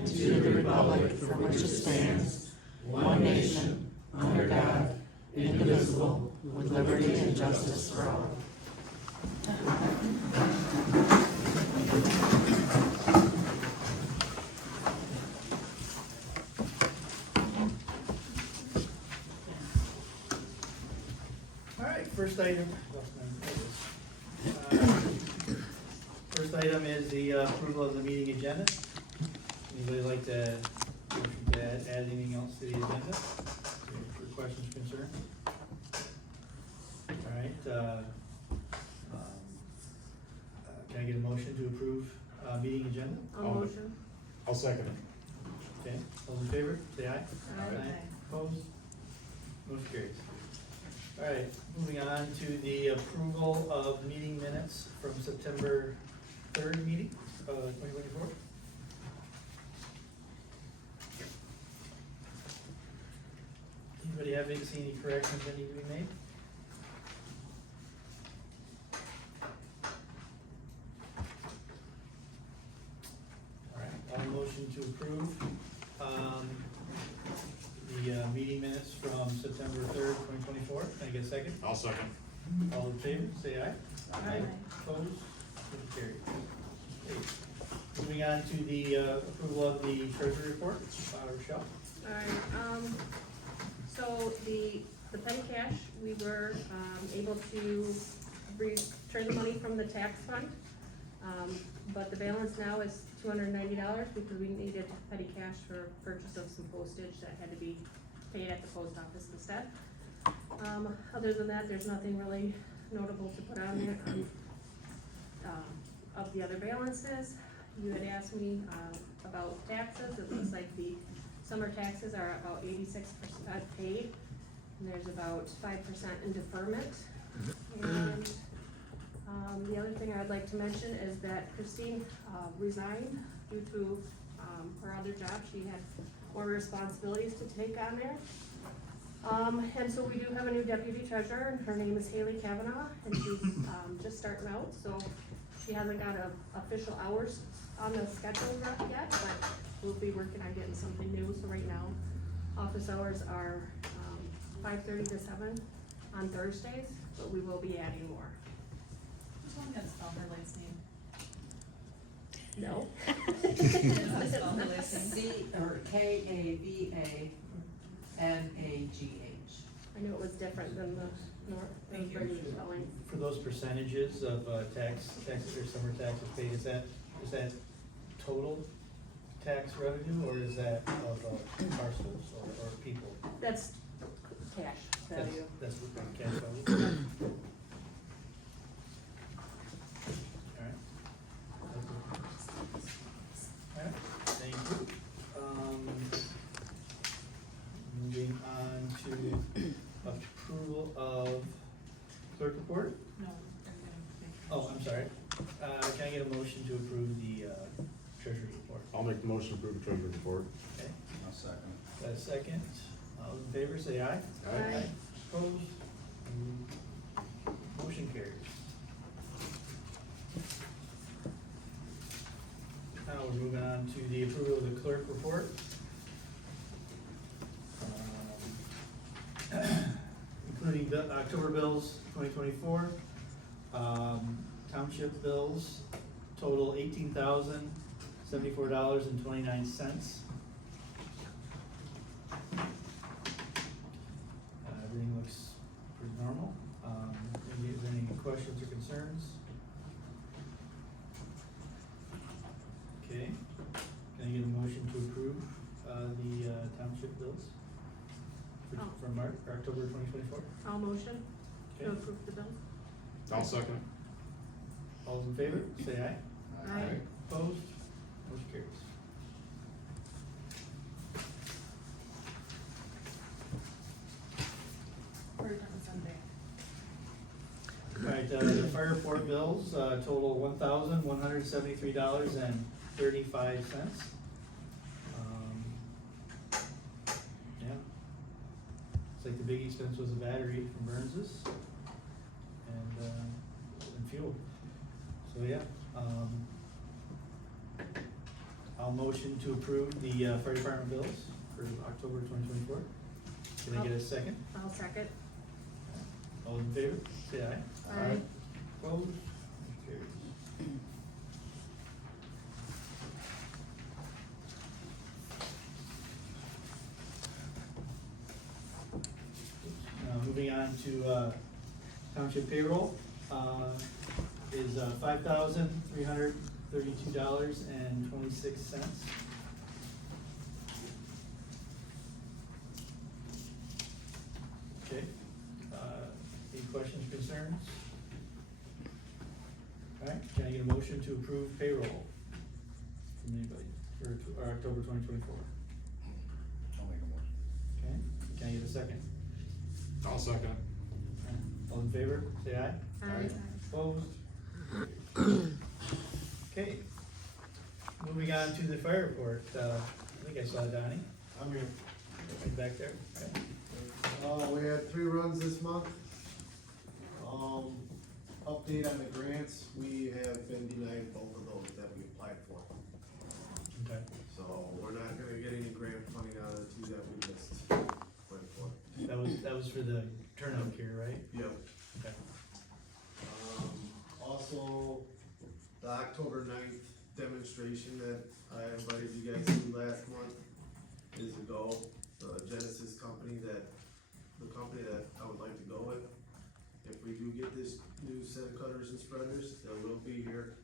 and to the republic for which it stands, one nation, under God, indivisible, with liberty and justice for all. All right, first item is the approval of the meeting agenda. Anybody like to add anything else to the agenda? For questions, concerns? All right, can I get a motion to approve meeting agenda? I'll motion. I'll second it. Okay, all in favor, say aye. Aye. Opposed? Motion carries. All right, moving on to the approval of meeting minutes from September 3rd meeting, 2024. Anybody have seen any corrections that need to be made? All right, I'll motion to approve, the meeting minutes from September 3rd, 2024. Can I get a second? I'll second. All in favor, say aye. Aye. Opposed? Motion carried. Okay. Moving on to the approval of the treasury report, Rochelle. Alright, so the petty cash, we were, able to return the money from the tax fund. But the balance now is $290 because we needed petty cash for purchase of some postage that had to be paid at the post office instead. Other than that, there's nothing really notable to put on there. Of the other balances, you had asked me, about taxes. It looks like the summer taxes are about 86% paid, and there's about 5% in deferment. And, the other thing I'd like to mention is that Christine, resigned due to, her other job. She had more responsibilities to take on there. And so we do have a new deputy treasurer, and her name is Haley Kavanaugh, and she's, just starting out, so she hasn't got official hours on the schedule yet, but we'll be working on getting something new. So right now, office hours are, 5:30 to 7 on Thursdays, but we will be adding more. Which one got spelled her last name? No. Spell her last name. Kavanaghh. I knew it was different than the Thank you. regular spelling. For those percentages of taxes or summer taxes paid, is that total tax revenue, or is that of parcels or people? That's cash value. That's what the cash value. Alright. Alright, thank you. Moving on to approval of clerk report. No. Oh, I'm sorry. Can I get a motion to approve the treasurer's report? I'll make the motion to approve the treasury report. Okay, I'll second. got a second. All in favor, say aye. Aye. Opposed? Motion carries. Now we're moving on to the approval of the clerk report. Including October bills 2024. Township bills total $18,074.29. Everything looks pretty normal. Is there any questions or concerns? Okay, can I get a motion to approve the township bills from October 2024? I'll motion to Okay, approve the bill. I'll second. all those in favor, say aye. Aye. Opposed? Motion carries. We're done Sunday. Alright, the fire report bills, total $1,173.35. Yeah. Looks like the big expense was the battery from Burns's and fuel. So, yeah, I'll motion to approve the fire department bills for October 2024. Can I get a second? I'll second. All in favor, say aye. Aye. Opposed? Motion carries. Moving on to township payroll, is $5,332.26. Okay, any questions, concerns? All right, can I get a motion to approve payroll from anybody for October 2024? I'll make a motion. Okay, can I get a second? I'll second. All in favor, say aye. Aye. Opposed? Okay, moving on to the fire report, I think I saw Donnie, I'm here. right back there. Okay. We had 3 runs this month. Update on the grants, we have been denied both of those that we applied for. Okay, So we're not gonna get any grant funding out of the 2 that we missed. Went for. that was for the turnout gear, right? Yep. Okay. Also, the October 9th demonstration that I invited you guys to last month is a go. The Genesis company the company that I would like to go with. If we do get this new set of cutters and spreaders, they will be here.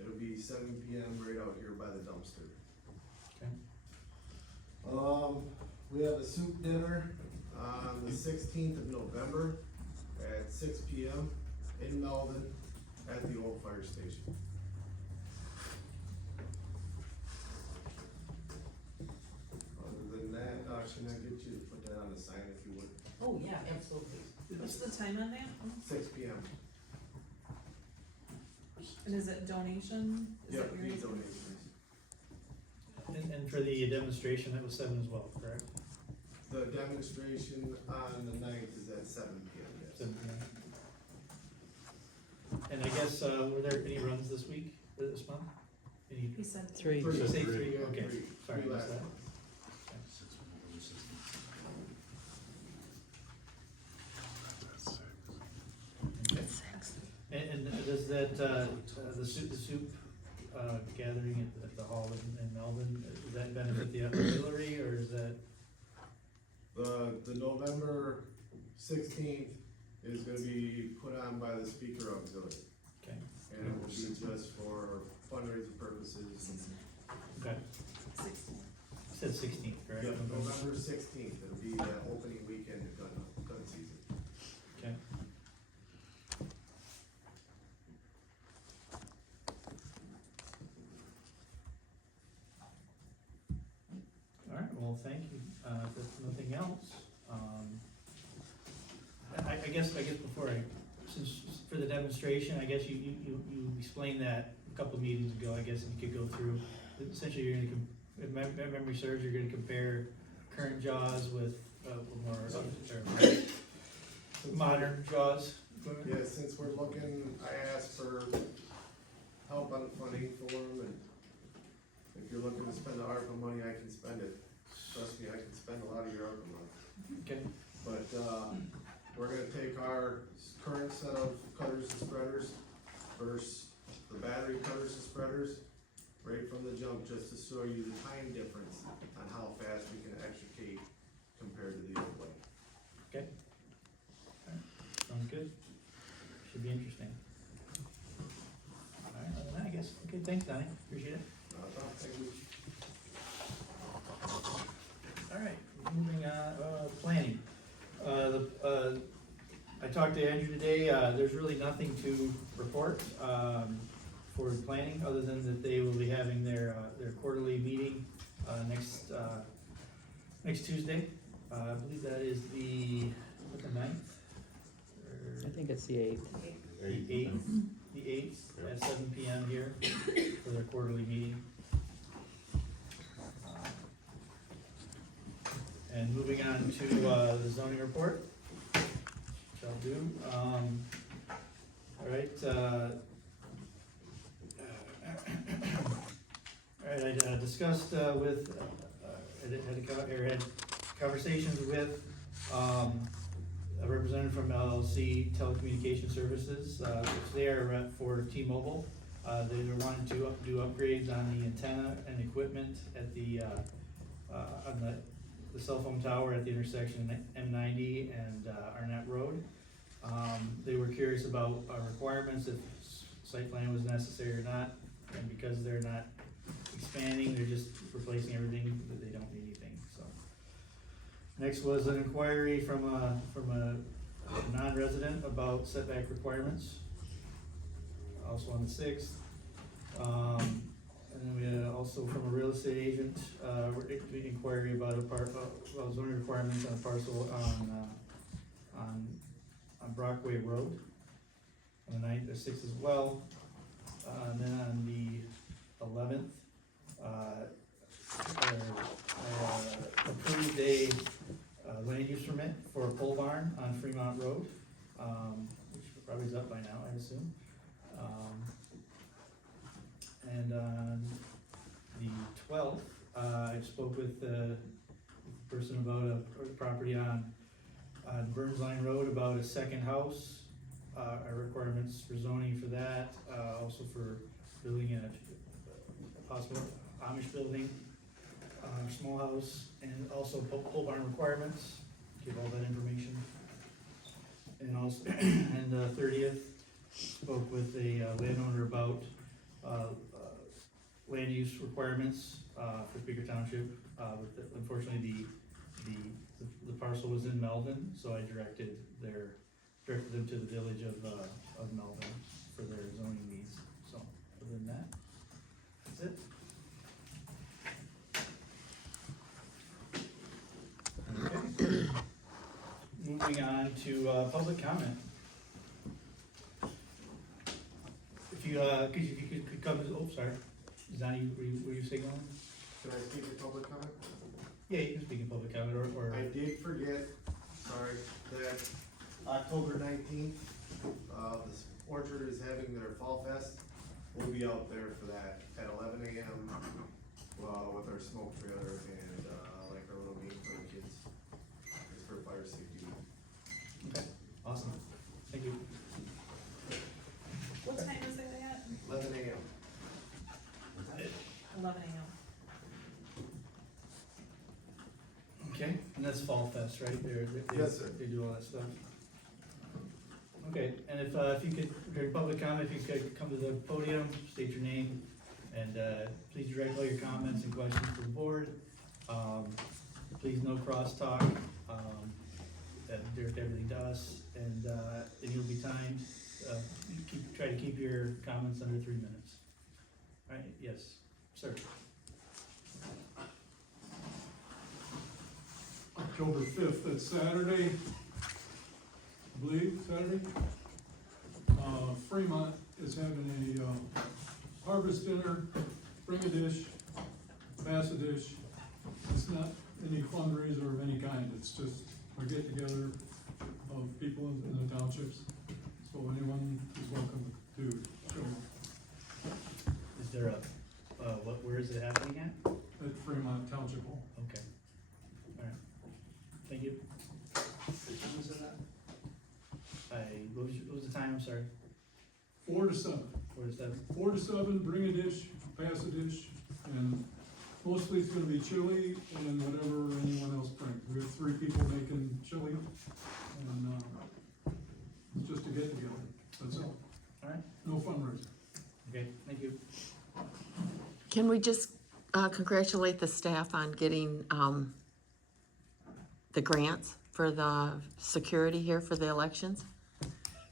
It'll be 7 PM right out here by the dumpster. Okay. We have a soup dinner on the 16th of November at 6 PM in Melvin at the old fire station. Other than that, should I get you to put that on the sign if you would? Oh, yeah, absolutely. What's the time on that? 6 PM. And is it donation? Is Yep, that your need reason? donations. And for the demonstration, that was 7 as well, correct? The demonstration on the 9th is at 7 PM, yes. 7 p.m. And I guess, were there any runs this week, this month? Any? He said. Three. Did you say Three. 3? Yeah, Okay, three. sorry, Three I missed last that. month. Okay. And does that, the soup gathering at the hall in Melbourne, does that benefit the auxiliary, or is that? The November 16th is gonna be put on by the speaker auxiliary. Okay, And it will be just for fundraising purposes. okay, 16. you said 16th, correct? Yep, November 16th, it'll be that opening weekend of gun season. Okay. All right, well, thank you, if there's nothing else, I guess before since, for the demonstration, I guess you explained that a couple of meetings ago, I guess, if you could go through, essentially, you're gonna, if memory serves, you're gonna compare current JAWS with, more, modern JAWS equipment? Yeah, since we're looking, I asked for help on funding for them, and if you're looking to spend the ARPA money, I can spend it. Trust me, I can spend a lot of your ARPA money. Okay, But, we're gonna take our current set of cutters and spreaders versus the battery cutters and spreaders, right from the jump, just to show you the time difference on how fast we can extricate compared to the old way. okay. Alright, sounds good. Should be interesting. Alright, other than that, I guess, okay, thanks, Donnie, appreciate it. Thank you. Alright, moving on, planning. I talked to Andrew today, there's really nothing to report, for planning, other than that they will be having their quarterly meeting, next Tuesday. I believe that is the 9th? I think it's the 8th. The 8th at 7 PM here for their quarterly meeting. And moving on to, the zoning report, shall do, alright, I discussed with, had conversations with, a representative from LLC Telecommunication Services, which they are a rep for T-Mobile. They were wanting to do upgrades on the antenna and equipment at the, on the cell phone tower at the intersection M90 and Arnett Road. They were curious about our requirements, if site plan was necessary or not, and because they're not expanding, they're just replacing everything, that they don't need anything, so. Next was an inquiry from a non-resident about setback requirements, also on the 6th. And then we had also from a real estate agent, inquiry about zoning requirements on a parcel on Brockway Road, on the 9th or 6th as well. And then on the 11th, approved a land use permit for a pole barn on Fremont Road, which probably is up by now, I assume. And on the 12th, I spoke with the person about a property on Burns Line Road about a second house, our requirements for zoning for that, also for building a possible Amish building, small house, and also pole barn requirements, give all that information. And also, and the 30th, spoke with a landowner about land use requirements for Speaker Township. Unfortunately, the parcel was in Melvin, so I directed them to the village of Melvin for their zoning needs. So, other than that, that's it. Okay. Moving on to public comment. If you could come to, oh, sorry. Donnie, were you signaling? Can I speak in public comment? Yeah, you can speak in public comment, or. I did forget, sorry, that October 19th, this Orchard is having their Fall Fest. We'll be out there for that at 11 a.m. With our smoke trailer and like our little game for the kids. It's for fire safety. Okay, awesome, thank you. What time is it at? 11 a.m. 11 AM. Okay, and that's Fall Fest, right? Yes, sir. They do all that stuff. Okay, and if you could, during public comment, if you could come to the podium, state your name, and please direct all your comments and questions to the board. Please no crosstalk, direct everything to us, and you'll be timed. Try to keep your comments under 3 minutes. All right, yes, sir. October 5th, that's Saturday, I believe, Saturday. Fremont is having a harvest dinner, bring a dish, pass a dish. It's not any fundraiser of any kind, it's just a get-together of people in the townships. So anyone is welcome to show up Is there where is it happening at? at Fremont Township Hall. Okay. All right. Thank you. What was the time? I'm sorry. 4 to 7. 4 to 7. 4 to 7, bring a dish, pass a dish, and mostly it's gonna be chili and whatever anyone else brings. We have 3 people making chili, and, it's just a get together, that's all. All right. No fundraiser. Okay. Thank you. Can we just congratulate the staff on getting the grants for the security here for the elections?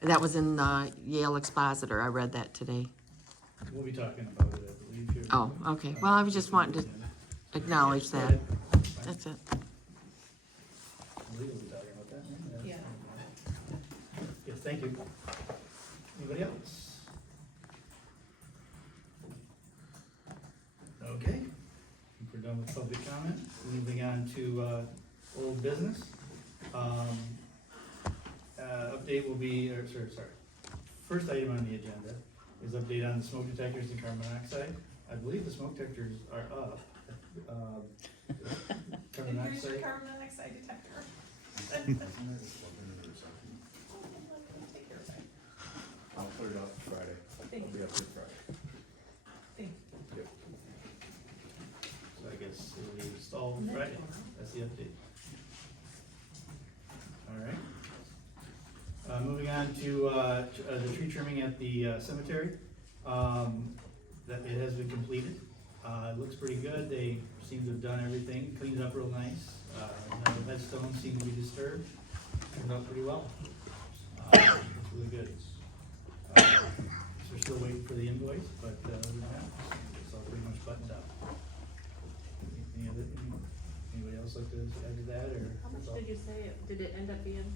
That was in the Yale Expositor, I read that today. We'll be talking about it, I believe. Here. Oh, okay, well, I was just wanting to acknowledge Go that. ahead. That's it. I believe we'll be talking about that. Right? Yeah. Yes, thank you. Anybody else? Okay. I think we're done with public comment. Moving on to old business. Update will be, sorry. First item on the agenda is update on the smoke detectors and carbon monoxide. I believe the smoke detectors are up. From the And next here's your site. carbon monoxide detector. Isn't that just plugged into the reception? Take care of it. I'll put it up Friday. Thank I'll be up here Friday. Thank Yep. So I guess it'll be installed Friday. That's the update. Alright. Moving on to, the tree trimming at the cemetery. That it has been completed. It looks pretty good. They seem to have done everything, cleaned it up real nice. None of the headstones seem to be disturbed. Turned out pretty well. It's really good. So we're still waiting for the invoice, but, yeah, it's all pretty much buttoned up. Anybody else like to add to that, or? How much did you say, did it end up being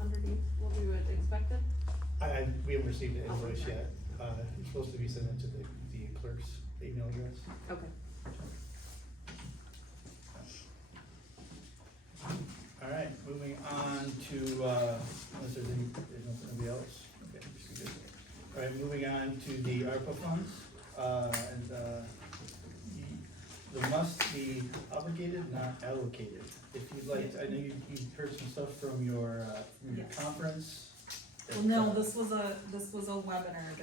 underneath what we would expected? We haven't received the invoice yet. It's supposed to be sent into the clerk's email address. Okay. Alright, moving on to, unless there's anybody else? Okay, just good. Alright, moving on to the ARPA funds, the must be obligated, not allocated. If you'd like, I know you heard some stuff from your Yes. conference. Well, no, this was a webinar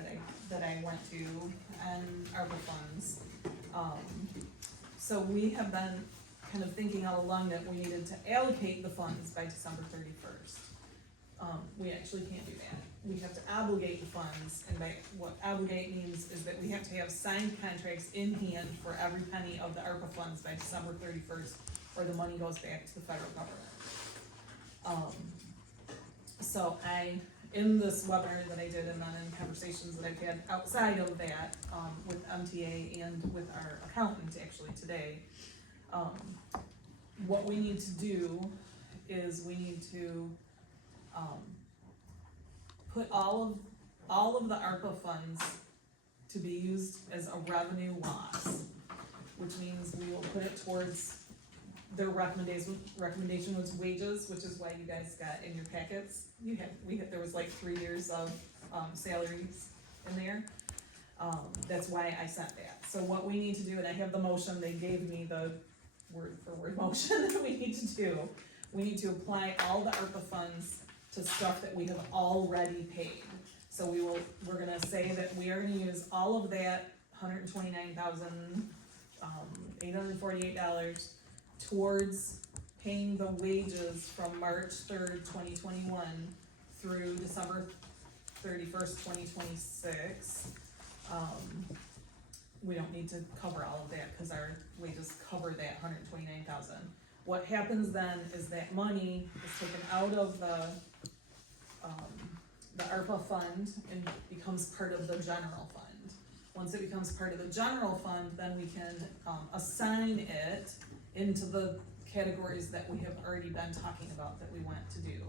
that I went to on ARPA funds. So we have been kind of thinking all along that we needed to allocate the funds by December 31st. We actually can't do that. We have to obligate the funds, and by what obligate means is that we have to have signed contracts in hand for every penny of the ARPA funds by December 31st, or the money goes back to the federal government. So in this webinar that I did, and then in conversations that I've had outside of that, with MTA and with our accountant actually today, what we need to do is we need to, put all of the ARPA funds to be used as a revenue loss, which means we will put it towards their recommendation was wages, which is why you guys got in your packets. There was like 3 years of, salaries in there. That's why I sent that. So what we need to do, and I have the motion, they gave me the word for word motion that we need to do. We need to apply all the ARPA funds to stuff that we have already paid. So we're gonna say that we are gonna use all of that $129,848 towards paying the wages from March 3rd, 2021 through December 31st, 2026. We don't need to cover all of that, cause our wages cover that $129,000. What happens then is that money is taken out of the ARPA fund and becomes part of the general fund. Once it becomes part of the general fund, then we can, assign it into the categories that we have already been talking about that we want to do.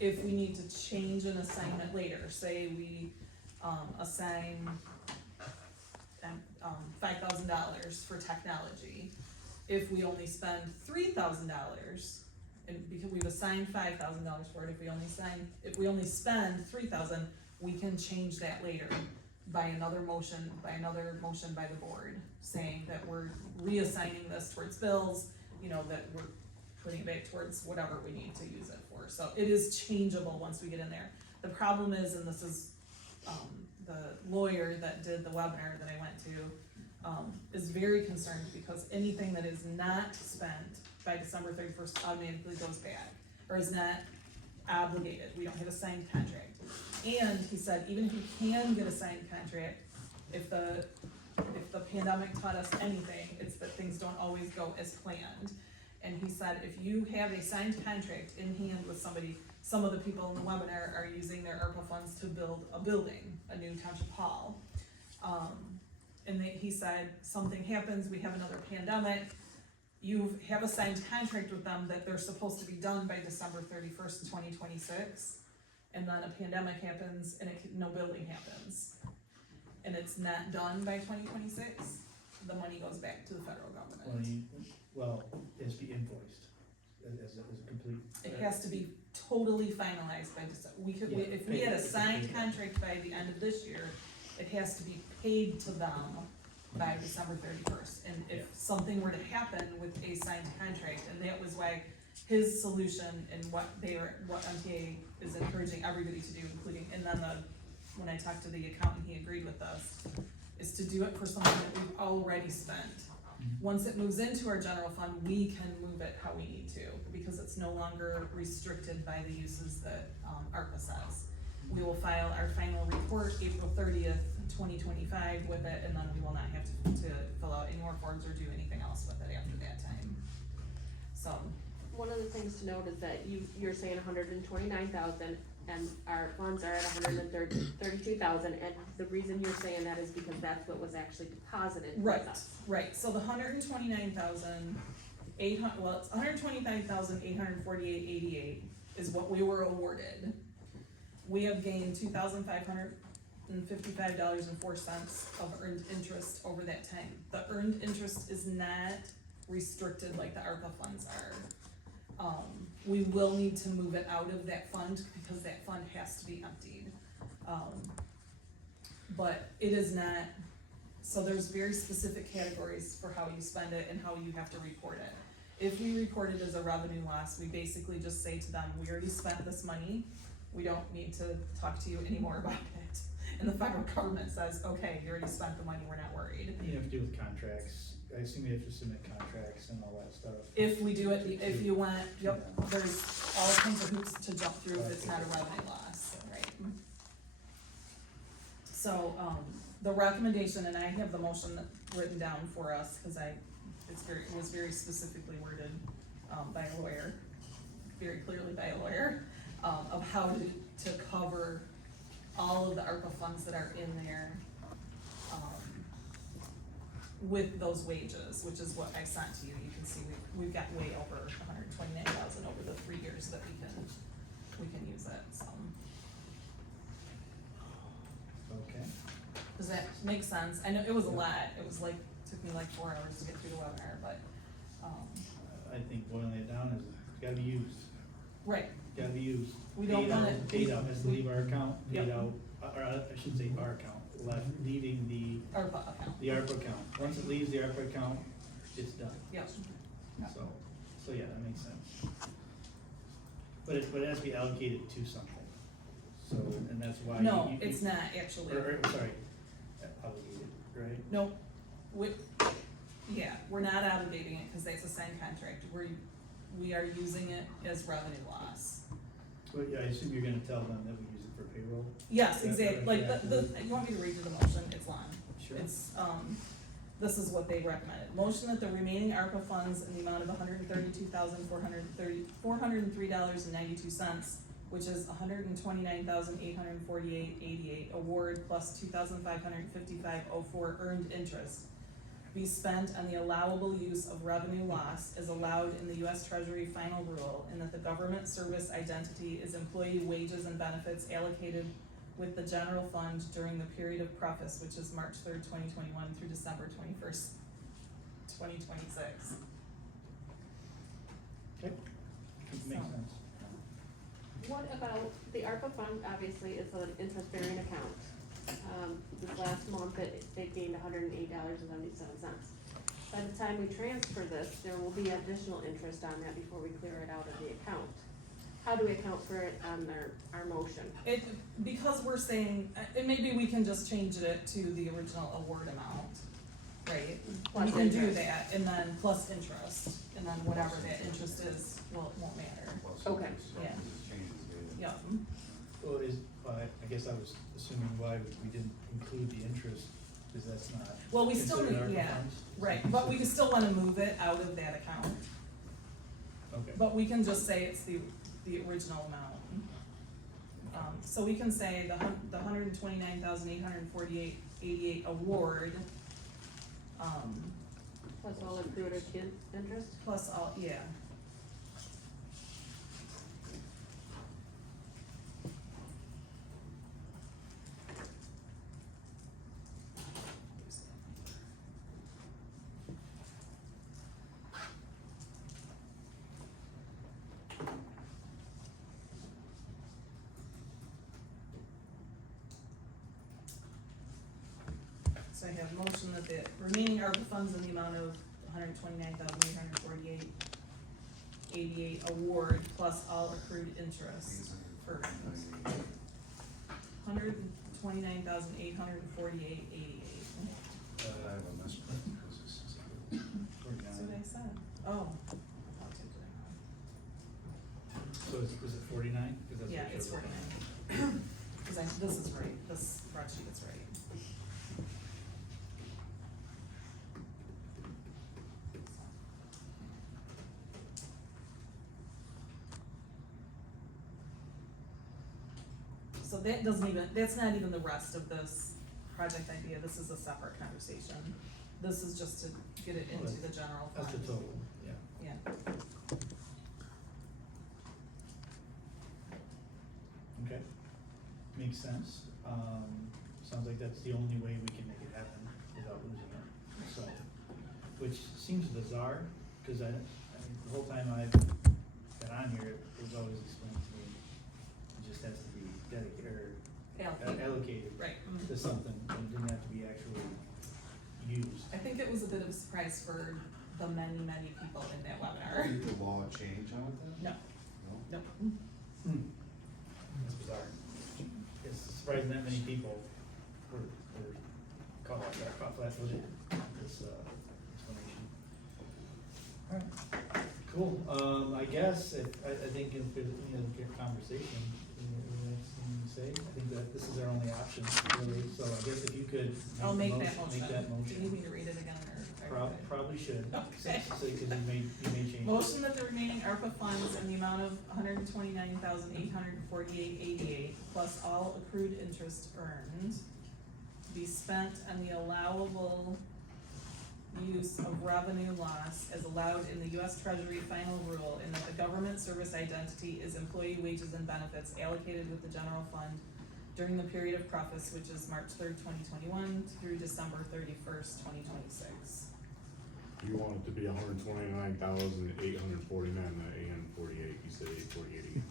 If we need to change an assignment later, say we, assign, $5,000 for technology. If we only spend $3,000, and because we've assigned $5,000 for it, if we only spend $3,000, we can change that later by another motion by the board, saying that we're reassigning this towards bills, that we're putting it back towards whatever we need to use it for. So it is changeable once we get in there. The problem is, and this is, the lawyer that did the webinar that I went to, is very concerned because anything that is not spent by December 31st automatically goes back, or is not obligated. We don't have a signed contract. And he said, even if you can get a signed contract, if the pandemic taught us anything, it's that things don't always go as planned. And he said, if you have a signed contract in hand with somebody, some of the people in the webinar are using their ARPA funds to build a building, a new township hall. And he said, something happens, we have another pandemic, you have a signed contract with them that they're supposed to be done by December 31st, 2026, and then a pandemic happens and no building happens, and it's not done by 2026, the money goes back to the federal government. It has to be invoiced as a complete. It has to be totally finalized by December. If we had a signed contract by the end of this year, it has to be paid to them by December 31st. And if something were to happen with a signed contract, and that was why his solution and what MTA is encouraging everybody to do, including, and then when I talked to the accountant, he agreed with us, is to do it for something that we've already spent. Once it moves into our general fund, we can move it how we need to, because it's no longer restricted by the uses that, ARPA says. We will file our final report April 30th, 2025 with it, and then we will not have to fill out any more forms or do anything else with it after that time. So, One of the things to note is that you're saying 129,000, and our funds are at 132,000, and the reason you're saying that is because that's what was actually deposited with right, us. right, so the 129,800, well, it's 129,848.88 is what we were awarded. We have gained $2,555.04 of earned interest over that time. The earned interest is not restricted like the ARPA funds are. We will need to move it out of that fund because that fund has to be emptied. But it is not, so there's very specific categories for how you spend it and how you have to report it. If we report it as a revenue loss, we basically just say to them, we already spent this money, we don't need to talk to you anymore about it. And the federal government says, okay, you already spent the money, we're not worried. You have to do with contracts, I assume you have to submit contracts and all that stuff. If we do it, if you want, yep, there's all kinds of hoops to jump through if it's not a revenue loss, right? So, the recommendation, and I have the motion written down for us, cause it was very specifically worded, by a lawyer, very clearly by a lawyer, of how to cover all of the ARPA funds that are in there, with those wages, which is what I sent to you. You can see we've got way over 129,000 over the 3 years that we can use it, so. Okay. Does that make sense? I know it was a lot, it was like, took me like 4 hours to get through the webinar, but, I think boiling it down is, it's gotta be used, right, gotta be used. we don't want it. Paid out, has to leave our account, paid Yep. out, or I should say our account, leaving ARPA account, the ARPA account. Once it leaves the ARPA account, it's done. yep, So yeah, that makes sense. But it has to be allocated to something. So, and that's why. no, you- it's not actually, sorry, obligated, right? no, we're not obligating it, cause that's a signed contract, we are using it as revenue loss. But yeah, I assume you're gonna tell them that we use it for payroll? Yes, Yeah, exactly, like, yeah. you want me to read you the motion, it's long. Sure. It's, this is what they recommended. Motion that the remaining ARPA funds in the amount of $132,403.92, which is $129,848.88 award plus $2,555.04 earned interest, be spent on the allowable use of revenue loss as allowed in the U.S. Treasury final rule, and that the government service identity is employee wages and benefits allocated with the general fund during the period of preface, which is March 3rd, 2021 through December 21st, 2026. Okay, makes So. sense. What about, the ARPA fund obviously is an interest-bearing account. This last month, they gained $108.77. By the time we transfer this, there will be additional interest on that before we clear it out of the account. How do we account for it on our motion? Because we're saying, and maybe we can just change it to the original award amount, right? Plus We can do interest. that, and then plus interest, and then whatever that interest is, well, it won't matter. Okay. Yeah. Yep. Well, I guess I was assuming why we didn't include the interest, because that's not. Well, we still considered need, ARPA yeah, funds? right, but we still wanna move it out of that account. Okay. But we can just say it's the original amount. So we can say the $129,848.88 award, Plus all accrued interest? plus all, yeah. So I I have motion that the remaining ARPA funds in the amount of $129,848.88 award plus all accrued interest for $129,848.88. I have a misprint because this is. That's what I said. Oh. I'll take it. So is it 49? Yeah, it's 49. Cause this is right, this spreadsheet is right. So that doesn't even, that's not even the rest of this project idea, this is a separate conversation. This is just to get it into the general fund. That's the total, yeah. Yeah. Okay, makes sense. Sounds like that's the only way we can make it happen without losing it, so, which seems bizarre, cause I mean, the whole time I've been on here, it was always explained to me, it just has to be dedicated, or allocated Right. to something, and it didn't have to be actually used. I think it was a bit of a surprise for the many, many people in that webinar. Did the law change on it then? No, No? no. That's bizarre. It's surprising that many people were caught flat-footed with this, explanation. Alright, cool, I guess, I think if there's any other conversation, anything to say, I think that this is our only option, really, so I guess if you could. I'll make that Make that motion. Do you need motion. me to read it again, or? Probably should. Okay. So, cause you may change. Motion that the remaining ARPA funds in the amount of $129,848.88 plus all accrued interest earned be spent on the allowable use of revenue loss as allowed in the U.S. Treasury final rule, and that the government service identity is employee wages and benefits allocated with the general fund during the period of preface, which is March 3rd, 2021 through December 31st, 2026. You want it to be 129,849, not 848, you said 848 again.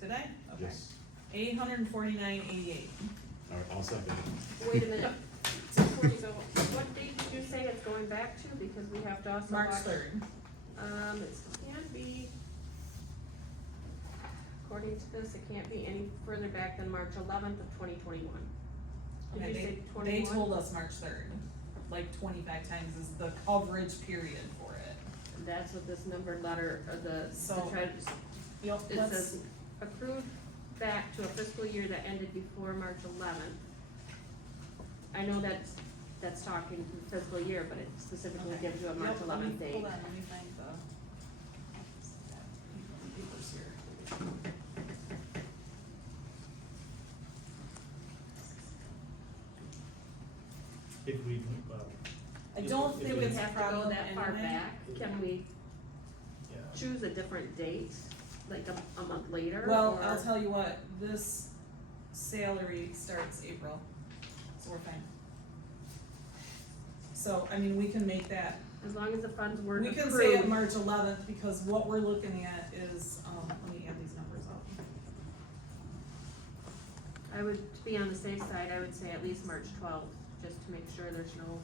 Did I? Okay. Yes, $849.88. alright, I'll second it. Wait a minute, before you go, what date did you say it's going back to, because we have to also March watch. 3rd. It can't be, according to this, it can't be any further back than March 11th of 2021. Did Okay, you say they 21? told us March 3rd, like 25 times is the coverage period for it. That's what this numbered letter, or the So- treasurer's, Yep, it says accrued back to a fiscal year that ended before March 11th. I know that's talking fiscal year, but it specifically Okay. gives you a March Yep, 11th date. Hold on, let me find the papers here. If we, I don't If think we We it's a have to go problem that far anyway. back, can we yeah. choose a different date, like a month later, Well, or- I'll tell you what, this salary starts April, so we're fine. So, I mean, we can make that, As long as the funds were we accrued. can say it March 11th, because what we're looking at is, let me add these numbers up. I would, to be on the safe side, I would say at least March 12th, just to make sure there's no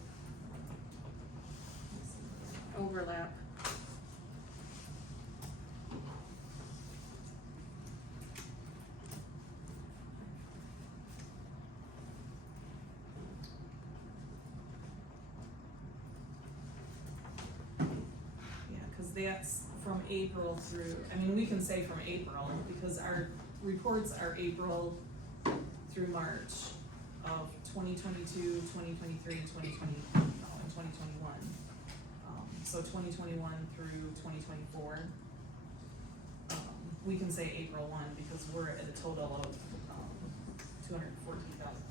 overlap. Yeah, cause that's from April through, I mean, we can say from April, because our reports are April through March of 2022, 2023, and 2021. So 2021 through 2024. We can say April 1, because we're at a total of, 214,000.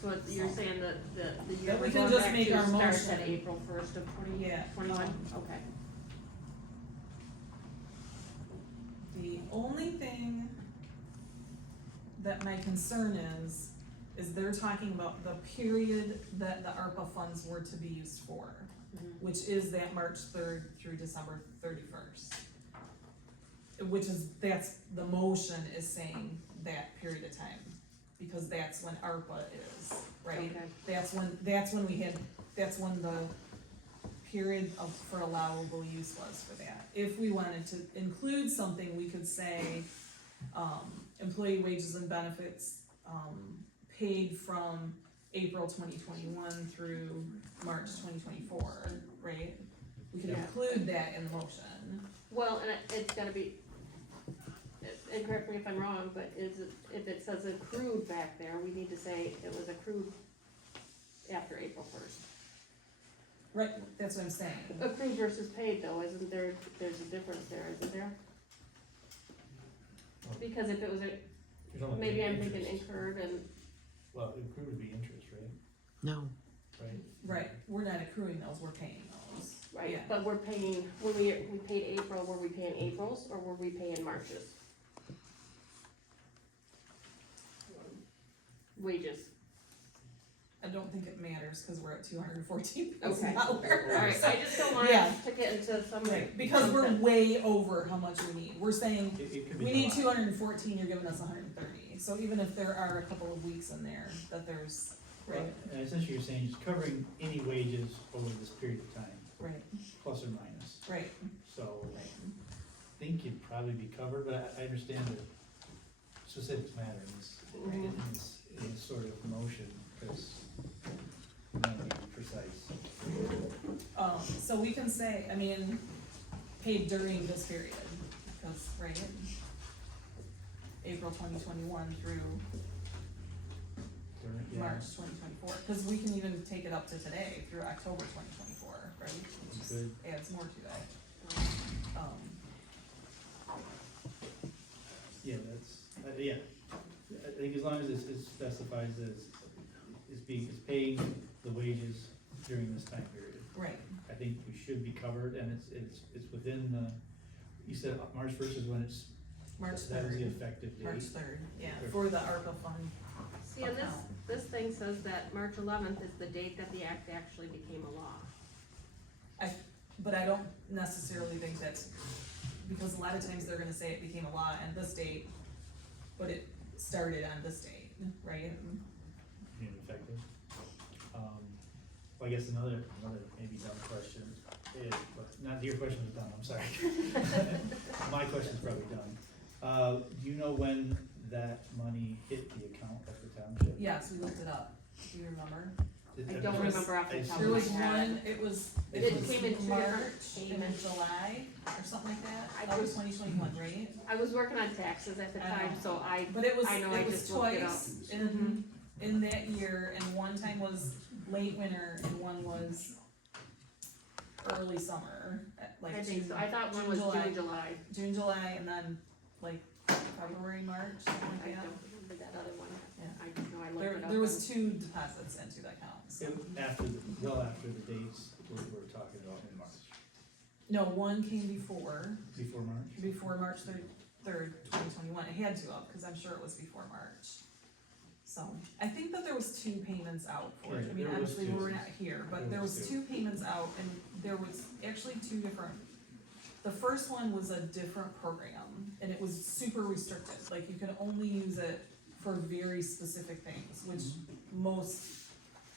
So you're saying that the year That we we're can going just back make to our starts motion. at April 1st of Yeah. 2021? Okay. The only thing that my concern is they're talking about the period that the ARPA funds were to be used for, Mhm. which is that March 3rd through December 31st. Which is, that's, the motion is saying that period of time, because that's when ARPA is, right? Okay. That's when the period for allowable use was for that. If we wanted to include something, we could say, employee wages and benefits, paid from April 2021 through March 2024, right? We could Yeah. include that in the motion. Well, and it's gotta be, and correct me if I'm wrong, but if it says accrued back there, we need to say it was accrued after April first. Right, that's what I'm saying. Accrued versus paid though, isn't there, there's a difference there, isn't there? Because if it was You're talking about maybe paying I'm thinking interest. incurred and, Well, accrued would be interest, right? No. Right? Right, we're not accruing those, we're paying those. right, Yeah. but we're paying, when we paid April, were we paying April's or were we paying March's? Wages. I don't think it matters, cause we're at $214,000. Alright, I just don't want Yeah. to get into some. Right, because we're way over how much we need. We're saying, It could be we need July. 214, you're giving us 130. So even if there are a couple of weeks in there, that there's, Right, right, and essentially you're saying it's covering any wages over this period of time, right, plus or minus. right, So right. I think you'd probably be covered, but I understand that specifics matter in this sort of motion, because we want to be precise. So we can say, I mean, paid during this period, because, right, April 2021 through Yeah. March 2024, because we can even take it up to today, through October 2024, right? Which just Good. adds more to that. Yeah, that's, yeah, I think as long as it specifies as, it's paying the wages during this time period. Right, I think we should be covered, and it's within the, you said March first is when it's, March that is the 3rd, effective date. March 3rd, yeah, for the ARPA fund. See, and this thing says that March 11th is the date that the act actually became a law. But I don't necessarily think that's, because a lot of times they're gonna say it became a law on this date, but it started on this date, right? Being effective. Well, I guess another maybe dumb question is, but not your question was dumb, I'm sorry. My question's probably dumb. Do you know when that money hit the account of the township? Yes, we looked it up, do you remember? I don't remember off the top There of my was head. one, it was It came in two different March and then payments. July, or something like that, I that was just- 2021, right? I was working on taxes at the I time, know. so But it was, I know, I it was just looked it up. twice Mhm. in that year, and one time was late winter, and one was early summer, like I think so, June- I thought one was July. June, July. and then like February, March, something I like that. don't remember that other one. Yeah. I just know I looked There, it up. there was 2 deposits into the account, so. After the dates we're talking about in March, No, one came before before March? March 3rd, 2021, it had to have, cause I'm sure it was before March. So, I think that there was 2 payments out for it, Yeah, I mean, there was obviously, 2. we're not here, but There there was was 2. 2 payments out, and there was actually 2 different. The first one was a different program, and it was super restricted, like, you could only use it for very specific things, which most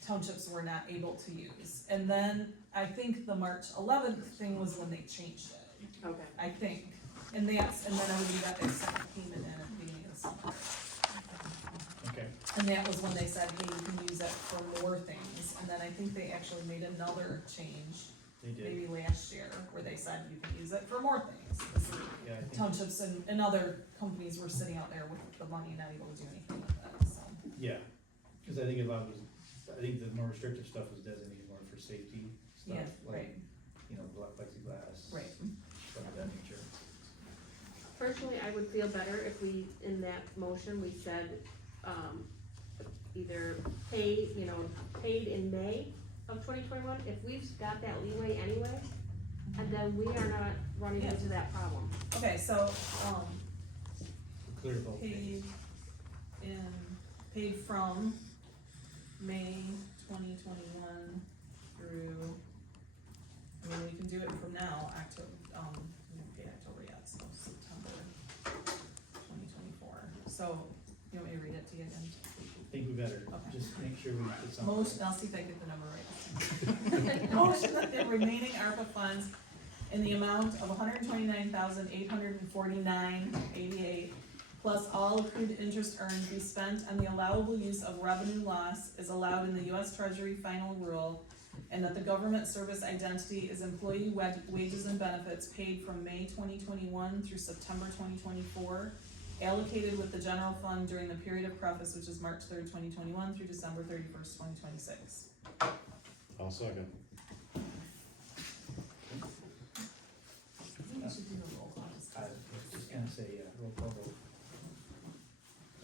townships were not able to use. And then, I think the March 11th thing was when they changed it, Okay. I think, and then everybody got their second payment in at the beginning of the summer. Okay, And that was when they said, hey, you can use it for more things, and then I think they actually made another change, they did, maybe last year, where they said you can use it for more things. 'Cause yeah, I think, townships and other companies were sitting out there with the money, not able to do anything with it, so. yeah, cause I think I think the more restrictive stuff was designated more for safety stuff, Yeah, like, right, you know, plexiglass. right. Stuff of that nature. Personally, I would feel better if we, in that motion, we said, either paid in May of 2021, if we've got that leeway anyway, and then we are not running Yeah. into that problem. Okay, so, Clear both paid things. paid from May 2021 through, I mean, we can do it from now, October, we haven't paid October yet, so September 2024. So, you want me to read it to you again? think we better, Okay. just make sure we get something. Motion, I'll see if I get the number right. Motion that the remaining ARPA funds in the amount of $129,849.88 plus all accrued interest earned be spent on the allowable use of revenue loss is allowed in the US Treasury final rule, and that the government service identity is employee wages and benefits paid from May 2021 through September 2024, allocated with the general fund during the period of preface, which is March 3rd, 2021 through December 31st, 2026. I'll second. I think we should do a roll call. I was just gonna say, roll call vote.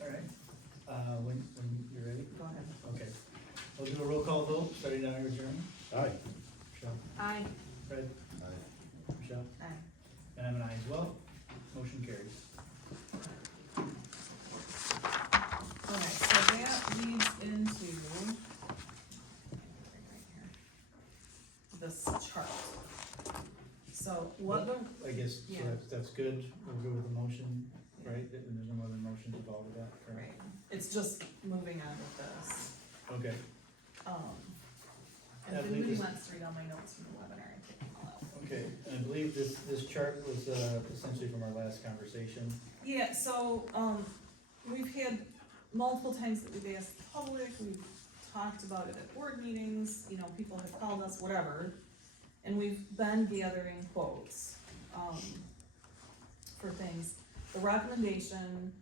All right, when you're ready? Go ahead. Okay, we'll do a roll call vote, starting down here with Jeremy. Aye. Michelle? Aye. Fred? Aye. Michelle? Aye. And I'm an aye as well, motion carries. Alright, so that leads into this chart. So what the, I guess, so Yeah. that's good, we'll go with the motion, right, and there's no other motions involved with that, correct? right, it's just moving on with this. Okay, And I if believe anybody this- wants to read all my notes from the webinar, I take them all out. okay, and I believe this chart was, essentially from our last conversation. Yeah, so, we've had multiple times that we've asked the public, we've talked about it at board meetings, you know, people have called us, whatever. And we've been gathering quotes, for things. The recommendation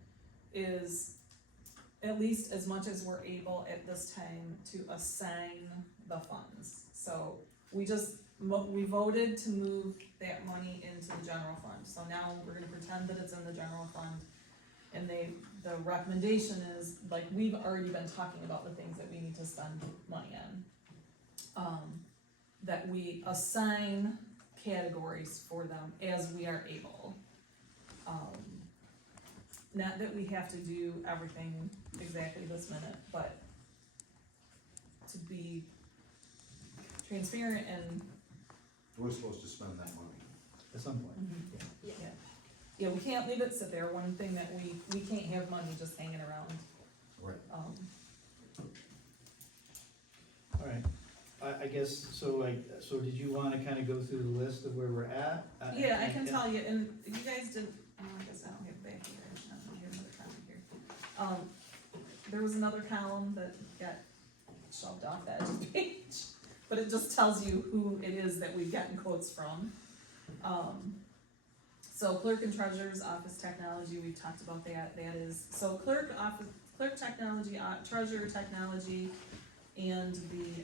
is, at least as much as we're able at this time, to assign the funds. So, we just, we voted to move that money into the general fund, so now we're gonna pretend that it's in the general fund. And the recommendation is, like, we've already been talking about the things that we need to spend money on. That we assign categories for them as we are able. Not that we have to do everything exactly this minute, but to be transparent and, We're supposed to spend that money. At some point. Yeah. yeah, we can't leave it sit there. One thing that we can't have money just hanging around. Right. All right, I guess, so so did you wanna kinda go through the list of where we're at? Yeah, I can tell you, and you guys didn't, oh, I guess I don't have it back here, I don't have another copy here. There was another column that got shoved off that page, but it just tells you who it is that we've gotten quotes from. So clerk and treasurer's office technology, we've talked about that, that is, so clerk technology, treasurer technology, and the,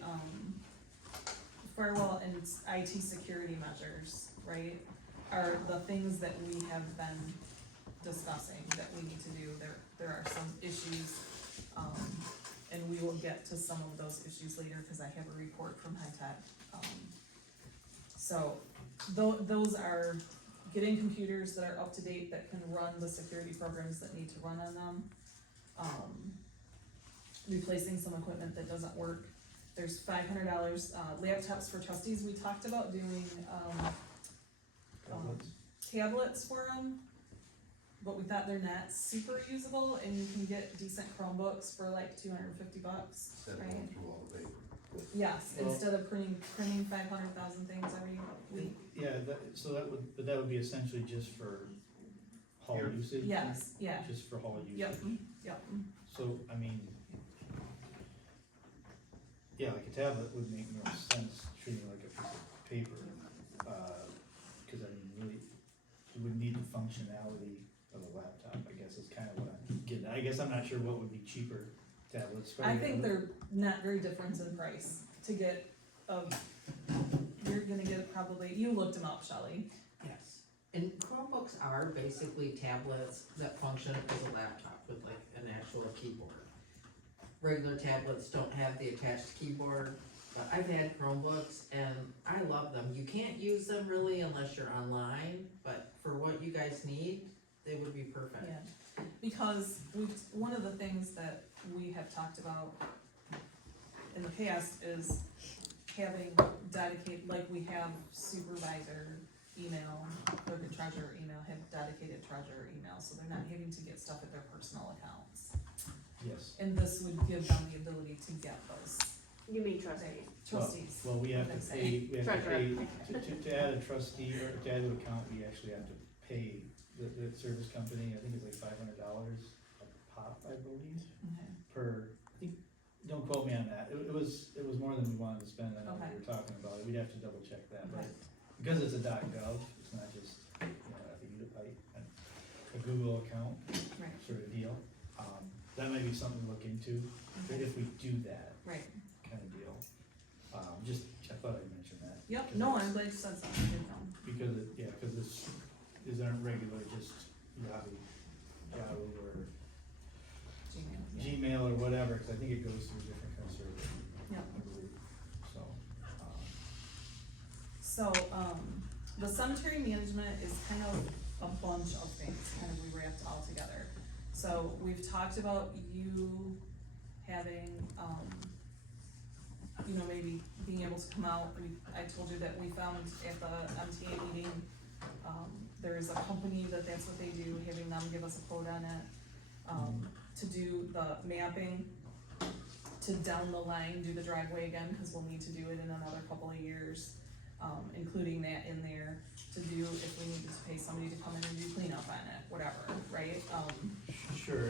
firewall and IT security measures, right, are the things that we have been discussing that we need to do. There are some issues, and we will get to some of those issues later, cause I have a report from High Tech. So, those are getting computers that are up to date, that can run the security programs that need to run on them. Replacing some equipment that doesn't work. There's $500, laptops for trustees, we talked about doing, tablets for them, but we thought they're not super usable, and you can get decent Chromebooks for like $250, Instead of right? going through all the paper. Yes, Well- instead of printing 500,000 things every week. Yeah, but that would be essentially just for hall usage? Yes, yeah, Just for hall usage? yep, yep, So, I mean, yeah, like a tablet would make more sense, treating it like a piece of paper, cause I mean, really, you would need the functionality of a laptop, I guess is kind of what I'm getting at. I guess I'm not sure what would be cheaper, tablets. I probably think other- they're not very different in price to get, you're gonna get probably, you looked them up, Shelley. Yes, and Chromebooks are basically tablets that function as a laptop with like an actual keyboard. Regular tablets don't have the attached keyboard, but I've had Chromebooks and I love them. You can't use them really unless you're online, but for what you guys need, they would be perfect. Yeah, because one of the things that we have talked about in the past is having dedicated, like we have supervisor email, clerk and treasurer email, have dedicated treasurer email, so they're not having to get stuff at their personal accounts. Yes. And this would give them the ability to get those You mean trustee? trustees. Well, we have to What'd I pay, say? we have to Treasurer. pay, to add a trustee or to add an account, we actually have to pay the service company, I think it's like $500 a pop, I believe, Okay. per, I think, don't quote me on that, it was more than we wanted to spend, I know Okay. we were talking about it, we'd have to double check that, but Okay. because it's a .gov, it's not just, a Google account Right, sort of deal, that might be something to look into, okay, if we do that right. kind of deal. Just, I thought I'd mention that. Yep, 'cause no, it's- I'm glad you said something, I didn't know. Because it, yeah, cause these aren't regular, just Yahoo or Gmail, yeah. Gmail or whatever, cause I think it goes through different kind of servers, Yep. I believe, so. So, the cemetery management is kind of a bunch of things, kind of we wrapped all together. So we've talked about you having, you know, maybe being able to come out, I told you that we found at the MTA meeting, there's a company that's what they do, having them give us a quote on it, to do the mapping, to down the line, do the driveway again, cause we'll need to do it in another couple of years, including that in there, to do if we needed to pay somebody to come in and do cleanup on it, whatever, right? Sure,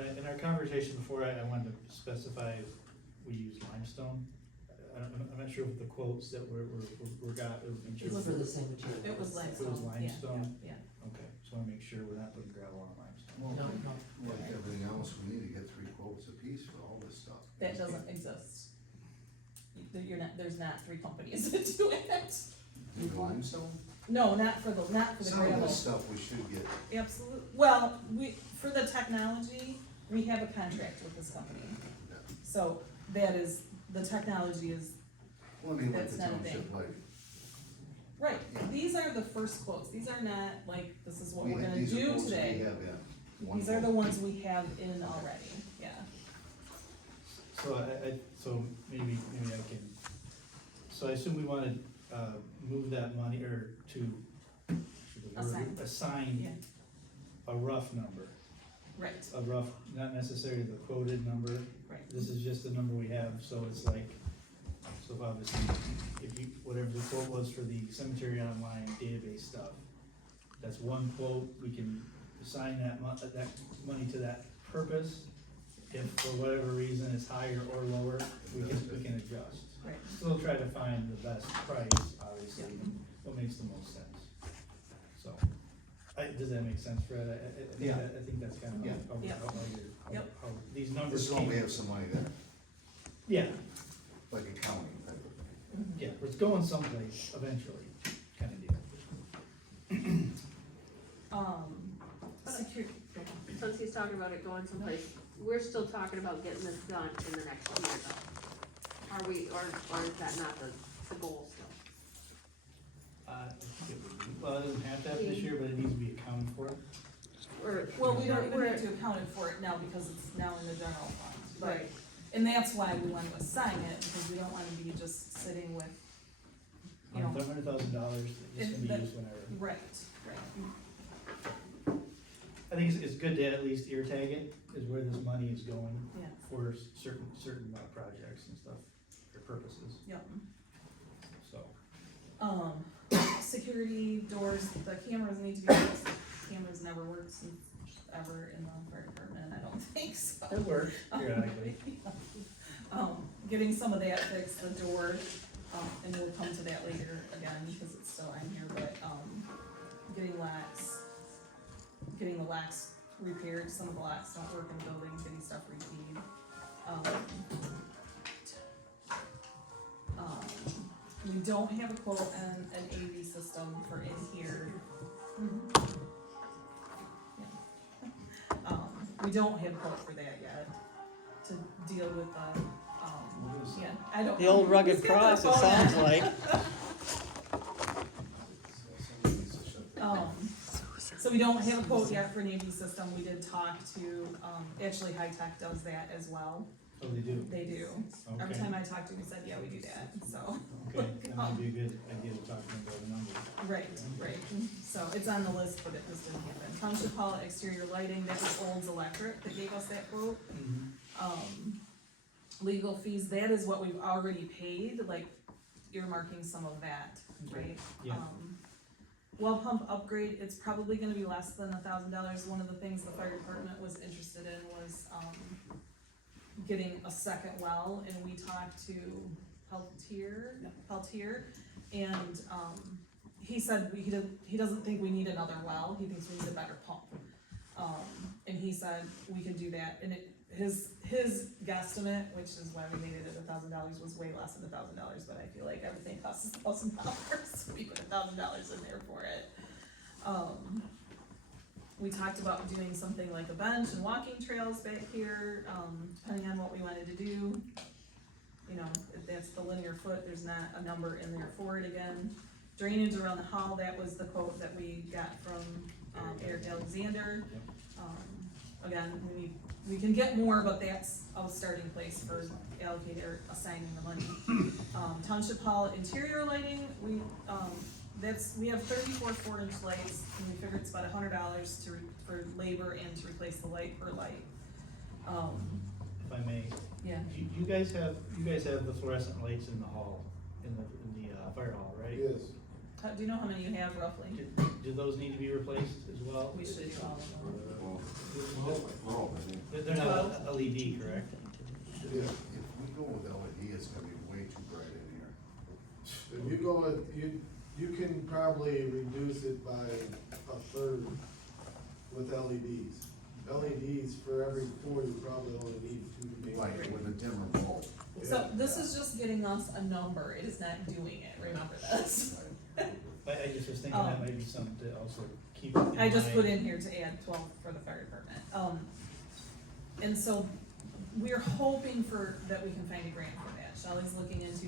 and in our conversation before, I wanted to specify we use limestone. I'm not sure if the quotes that were got, It's for the same material. It was limestone, yeah, limestone? yeah, Okay, so I wanna make sure we're not putting gravel on limestone. Well, No, no. like everything else, we need to get 3 quotes apiece for all this stuff. that doesn't exist. There's not 3 companies that do it. Do limestone? No, not for the Some of gravel. this stuff we should get, Absolutely, well, for the technology, we have a contract with this company. yeah. So the technology is, Well, I mean, like That's the not a township, thing. like, right, Yeah. these are the first quotes, these are not like, this is what we we're had, gonna these are do quotes we today. have, yeah. One These are the quote. ones we have in already, yeah. So so maybe I can, so I assume we wanna, move that money, or to, Assign. assign Yeah. a rough number, Right, a rough, not necessarily the quoted number. right, This is just the number we have, so it's like, so obviously, if you, whatever the quote was for the cemetery online database stuff, that's one quote, we can assign that money to that purpose. If for whatever reason it's higher or lower, we can adjust. right. Still try to find the best price, obviously, and what makes the most sense. So, does that make sense, Fred? Yeah. I think that's kind of Yeah. how Yep. Yep. how these numbers This is when we came. have some money there, Yeah, like accounting type of thing. Mhm. yeah, it's going someplace eventually, kind of deal. Security, Since he's talking about it going someplace, we're still talking about getting this done in the next year though. Are we, or is that not the goal still? I think it would be, well, it doesn't have to happen this year, but it needs to be accounted for. Or, well, we don't even we're- have to account for it now because it's now in the general fund, but, Right, and that's why we want to assign it, because we don't wanna be just sitting with, you know. $100,000, this can be That- used whenever. Right, right, I think it's good to at least ear tag it, is where this money is going yeah, for certain projects and stuff, or purposes, yep. so. Security doors, the cameras need to be fixed, cameras never worked since ever in the fire department, and I don't think so. It works periodically. Getting some of that fixed, the door, and we'll come to that later again, because it's still on here, but, getting the locks repaired, some of the locks don't work in the building, getting stuff rekeyed. We don't have a quote on an AV system for in here. Yeah. We don't have a quote for that yet, to deal with the, yeah, I don't. The old rugged Who's got cross, their it phone sounds on? like. Somebody needs to shut that. So we don't have a quote yet for an AV system, we did talk to, actually High Tech does that as well, Oh, they do? they do. Every Okay. time I talk to him, he said, yeah, we do that, so. Okay, that might be a good idea to talk to them about the numbers. Right, right, so it's on the list, but it just didn't happen. Township Hall exterior lighting, that was Olds Electric that gave us that quote. Legal fees, that is what we've already paid, like earmarking some of that, Okay, right? yeah. Well pump upgrade, it's probably gonna be less than $1,000. One of the things the fire department was interested in was, getting a second well, and we talked to Peltier, and, he said he doesn't think we need another well, he thinks we need a better pump. And he said we could do that, and his guesstimate, which is why we made it at $1,000, was way less than $1,000, but I feel like everything costs $1,000, so we put $1,000 in there for it. We talked about doing something like a bench and walking trails back here, depending on what we wanted to do. You know, if that's the linear foot, there's not a number in there for it again. Drainage around the hall, that was the quote that we got from, Eric Alexander. Again, we can get more, but that's a starting place for allocator assigning the money. Township Hall interior lighting, we have 34 4-inch lights, and we figured it's about $100 for labor and to replace the light per light. If I may, Yeah, you guys have the fluorescent lights in the hall, in the fire hall, right? Yes. do you know how many you have roughly? Do those need to be replaced as well? We should do all of them. Well, They're not LED, correct? if we go with LED, it's gonna be way too bright in here. If you go with, you can probably reduce it by a third with LEDs. LEDs, for every 4, you probably only need 2 to make. Like with a dimmer bulb. So this is just getting us a number, it is not doing it, remember this. I just was thinking that might be something to also keep in mind. I just put in here to add 12 for the fire department. And so we're hoping that we can find a grant for that. Shelley's looking into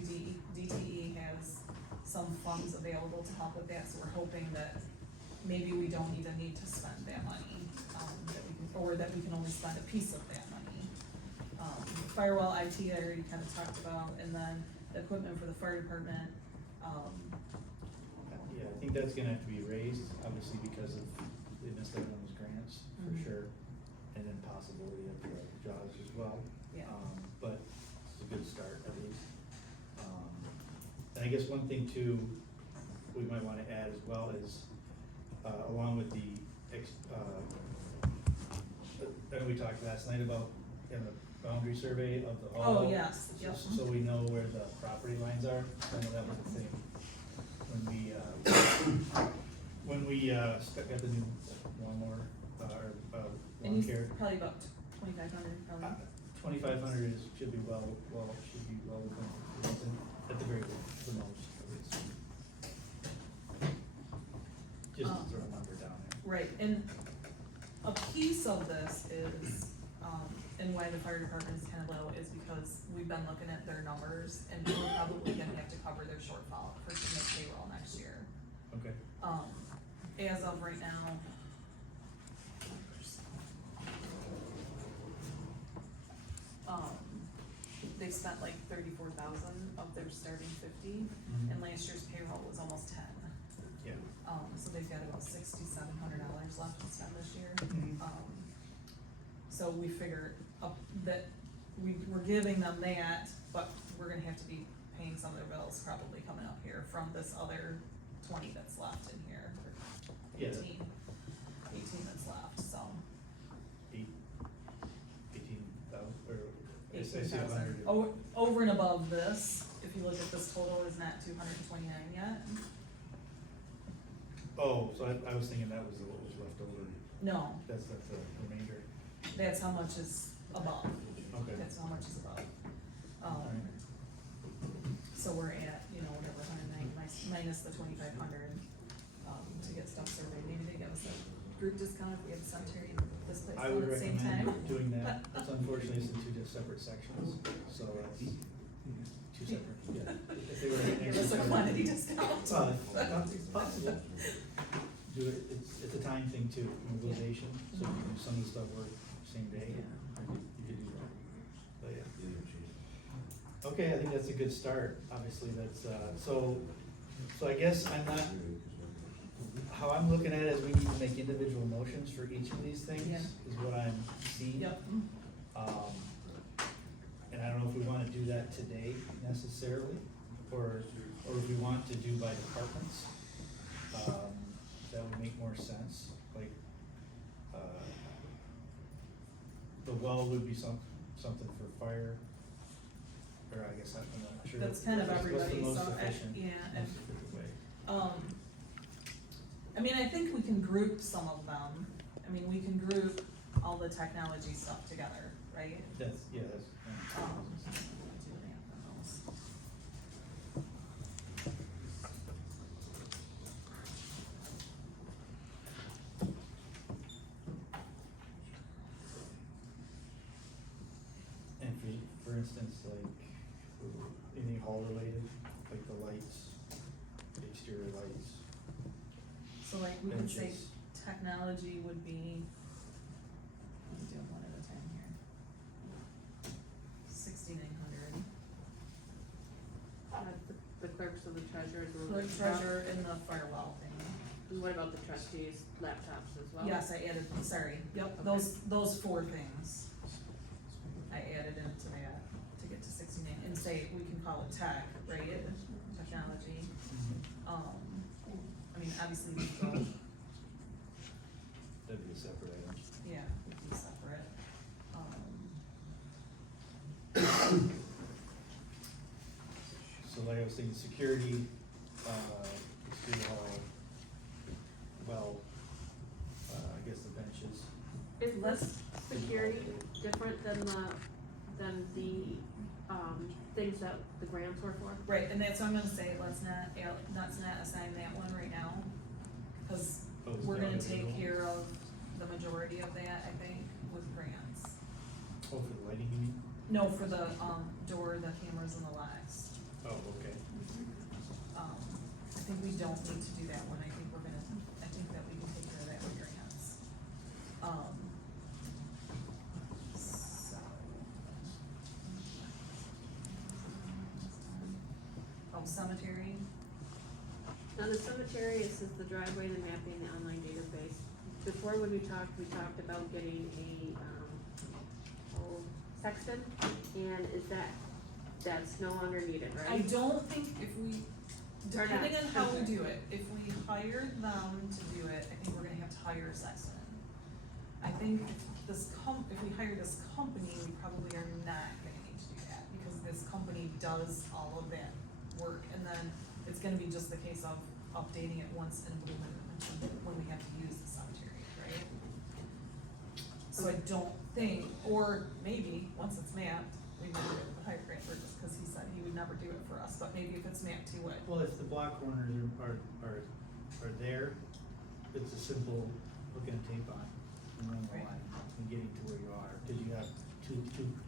DTE has some funds available to help with that, so we're hoping that maybe we don't even need to spend that money, or that we can only spend a piece of that money. Firewall IT, I already kind of talked about, and then the equipment for the fire department. Yeah, I think that's gonna have to be raised, obviously because of they missed out on those grants, for Mhm. sure. And then possibility of the jobs as well. Yeah. But it's a good start at least. And I guess one thing too, we might wanna add as well is, along with the, and we talked last night about in the boundary survey of the hall. Oh, yes, yep. So we know where the property lines are. I know that was a thing when we got the new lawnmower, And lawn you, care. probably about 2,500, probably. 2,500 should be well within, at the very least, the most, at least. Just to throw a number down there. Right, and a piece of this is, and why the fire department is kind of low, is because we've been looking at their numbers, and we're probably gonna have to cover their shortfall for to make payroll next year. Okay. As of right now. They've spent like 34,000 of their starting 50, and last year's payroll was almost 10. Yeah. So they've got about $6,700 left to spend this year. So we figure that we're giving them that, but we're gonna have to be paying some of their bills probably coming up here from this other 20 that's left in here, or Yeah. 18 that's left, so. 18,000, or I say 18,000. 100. Over and above this, if you look at this total, is not 229 yet. Oh, so I was thinking that was what was left over. No, That's the remainder. that's how much is above. Okay. That's how much is above. Alright. So we're at, whatever, 190 minus the 2,500, to get stuff surveyed. Maybe they give us a group discount if we have the cemetery and this place I all would at the same time. recommend doing that. It's unfortunately it's in 2 separate sections, so that's 2 separate, yeah. If they were Give us a quantity discount. Well, it's possible. Do it, it's a time thing too, mobilization, so if you do some of the stuff work same day, you could do that. But yeah. Okay, I think that's a good start, obviously, that's, so I guess I'm not, how I'm looking at it is we need to make individual motions for each of these things, Yeah. is what I'm seeing. Yep, And I don't know if we wanna do that today necessarily, or if we want to do by departments. That would make more sense, like, the well would be something for fire, or I guess I'm not sure. that's kind of what's the everybody, most so, efficient- yeah, most efficient way. I mean, I think we can group some of them. I mean, we can group all the technology stuff together, right? That's, yeah, that's. Do the math on those. And for instance, like, anything hall related, like the lights, the exterior lights, So like, we could say benches. technology would be, let me do them one at a time here. 6,900. The clerks of the treasurers. Clerk, treasurer, and the firewall thing. And what about the trustees' laptops as well? Yes, I added, sorry, yep, Okay. those four things. I added into that to get to 69, and say, we can call it tech, right, technology. I mean, obviously, we go, That'd be a separate item. yeah, it'd be separate. So like I was saying, security, exterior hall, well, I guess the benches. Is less security different than things that the grants were for? Right, and that's what I'm gonna say, let's not assign that one right now, cause Oh, it's we're down gonna to the take middle. care of the majority of that, I think, with grants. Oh, for the lighting, you mean? No, for the, door, the cameras and the locks. Oh, okay. I think we don't need to do that one, I think that we can take care of that with grants. So. Oh, cemetery, Now, the cemetery, it says the driveway, the mapping, the online database. Before when we talked about getting a, sexton, and that's no longer needed, I right? don't think if we, Or not, depending on how we okay. do it, if we hire them to do it, I think we're gonna have to hire a sexton. I think if we hire this company, we probably are not gonna need to do that, because this company does all of that work, and then it's gonna be just the case of updating it once in a blue moon, when we have to use the cemetery, right? So I don't think, or maybe, once it's mapped, we never get the hire grant for it, just cause he said he would never do it for us, but maybe if it's mapped, he would. Well, if the block corners are there, it's a simple looking at tape on and run the Right. line and getting to where you are, cause you have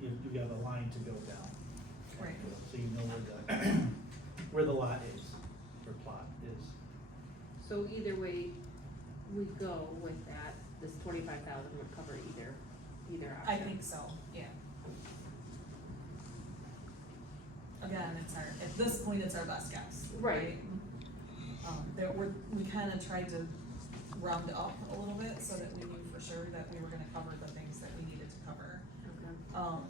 you have a line to go down. Right. So you know where the lot is, or plot is. So either way we go with that, this 25,000 would cover either option. I think so, yeah. Again, at this point, it's our best guess, right? Right. We kinda tried to round up a little bit so that we knew for sure that we were gonna cover the things that we needed to cover. Okay.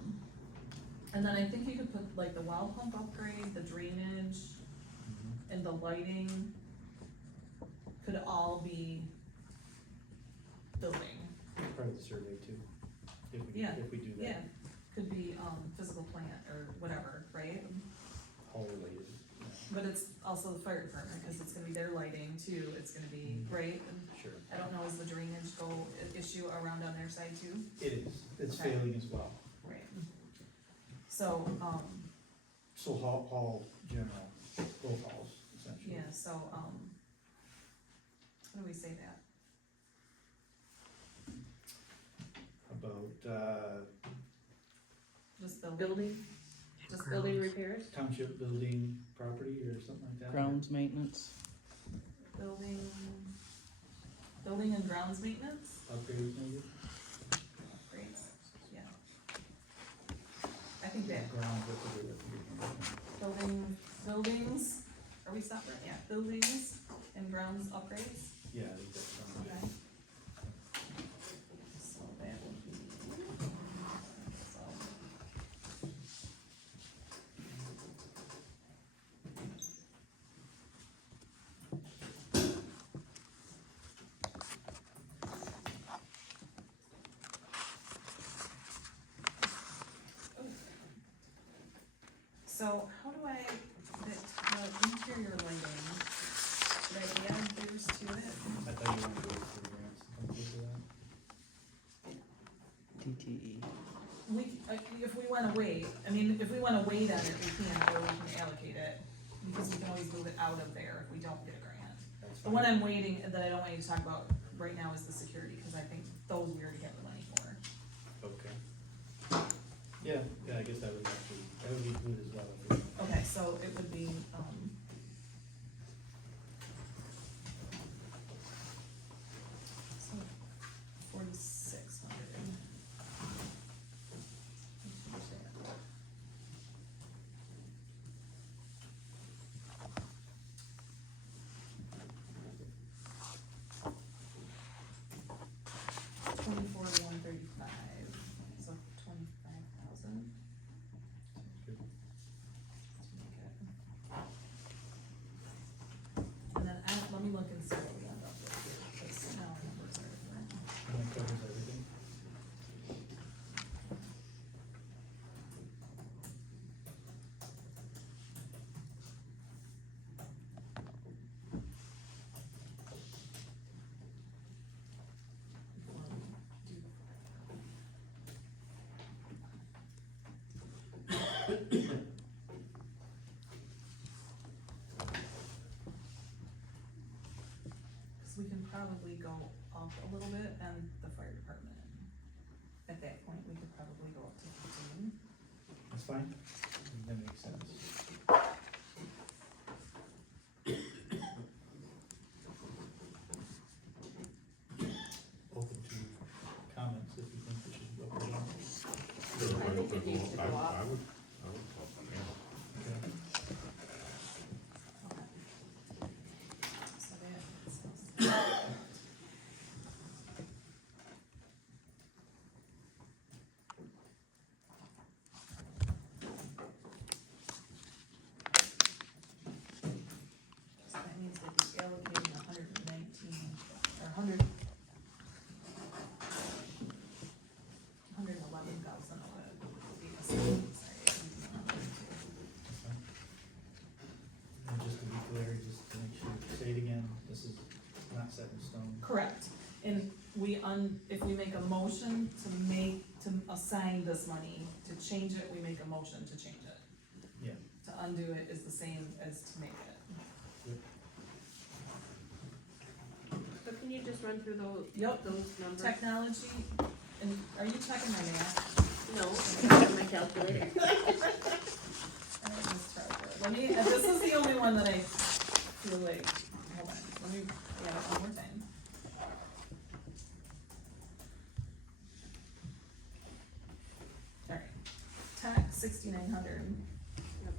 And then I think you could put like the well pump upgrade, the drainage, and the lighting could all be building. Part of the survey too, Yeah, if we do that. Yeah, could be, physical plant or whatever, right? All related. But it's also the fire department, cause it's gonna be their lighting too, it's gonna be, right? And Sure. I don't know, is the drainage issue around on their side too? It is, it's Okay. failing as well. Right. So, So hall general, both halls essentially. yeah, so, how do we say that? About, Just building? Building, Just building repairs? township building property or something like that? Grounds maintenance. Building and grounds maintenance? Upgrades maybe? Upgrades, yeah. I think that, Grounds, what's the word? separate, yeah, buildings and grounds upgrades, Yeah, I think that's fine. okay? So that would be, so. So how do I, the interior lighting, should I add yours to it? I thought you wanted to go through grants and come through that. TTE. We, if we wanna wait, I mean, if we wanna wait on it, we can, or we can allocate it, because we can always move it out of there if we don't get a grant. That's The fine. one I'm waiting, that I don't want you to talk about right now is the security, cause I think those we already have the money for. Okay. Yeah, I guess that would actually, that would be good as well. if we- Okay, so it would be, so 4,600. Twenty-four, 135, so 25,000. Good. And then let me look and see what we end up with here, because now our numbers are different. And that covers everything. Cause we can probably go up a little bit and the fire department. At that point, we could probably go up to 15. That's fine. That makes sense. Open to comments if you think we should go for that. I think it needs to go up. I would talk about that. Okay. So that, so that means we'd be allocating 119, or 111,000 of it would be assigned, And just to be clear, just to make sure, say it again, this is not set in stone. Correct, and if we make a motion to assign this money, to change it, we make a motion to change it. Yeah. To undo it is the same as to make it. So can you just run through those, Yep. those numbers? Technology, and are you checking my math? No, I have my calculator. Alright, let's try it. Let me, this is the only one that I feel like, hold on, let me, yeah, one more time. Alright, tech, 6,900. Yep.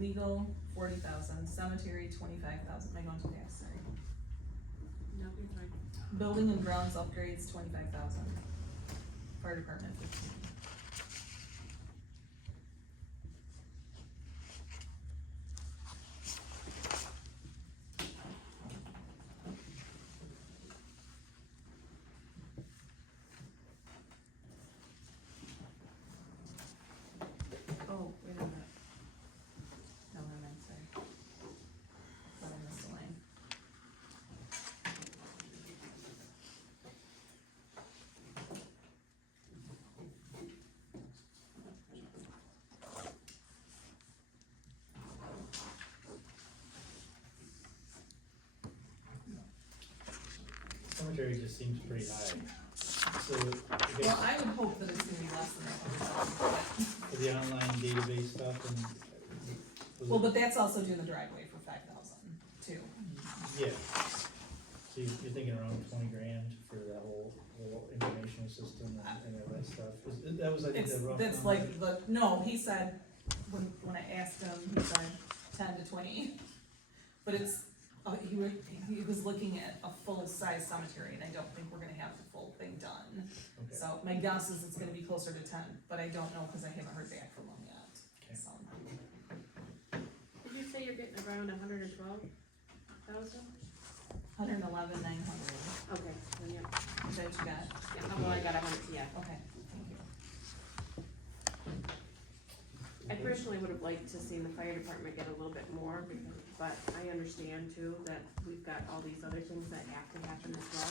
Legal, 40,000, cemetery, 25,000, am I going too fast, sorry. No, you're fine. Building and grounds upgrades, 25,000. Fire department, 15. Oh, wait a minute. No, sorry. Thought I missed a line. Cemetery just seems pretty high. So, I Well, guess I would hope that it's gonna be less than that. for the online database stuff and. was Well, it- but that's also doing the driveway for 5,000 too. Yeah. So you're thinking around 20 grand for that whole informational system and all that stuff. That was, I think, It's, the rough. that's number. like the, no, he said, when I asked him, he said 10 to 20. but it's, he was looking at a full-size cemetery, and I don't think we're gonna have the full thing done. Okay. So my guess is it's gonna be closer to 10, but I don't know, cause I haven't heard back from him yet, Okay. so. Did you say you're getting around 112,000? 111,900, Okay, then yeah, is that what you got? yeah, I've only got 100, yeah. Okay, thank you. I personally would have liked to see the fire department get a little bit more, but I understand too that we've got all these other things that have to happen as well.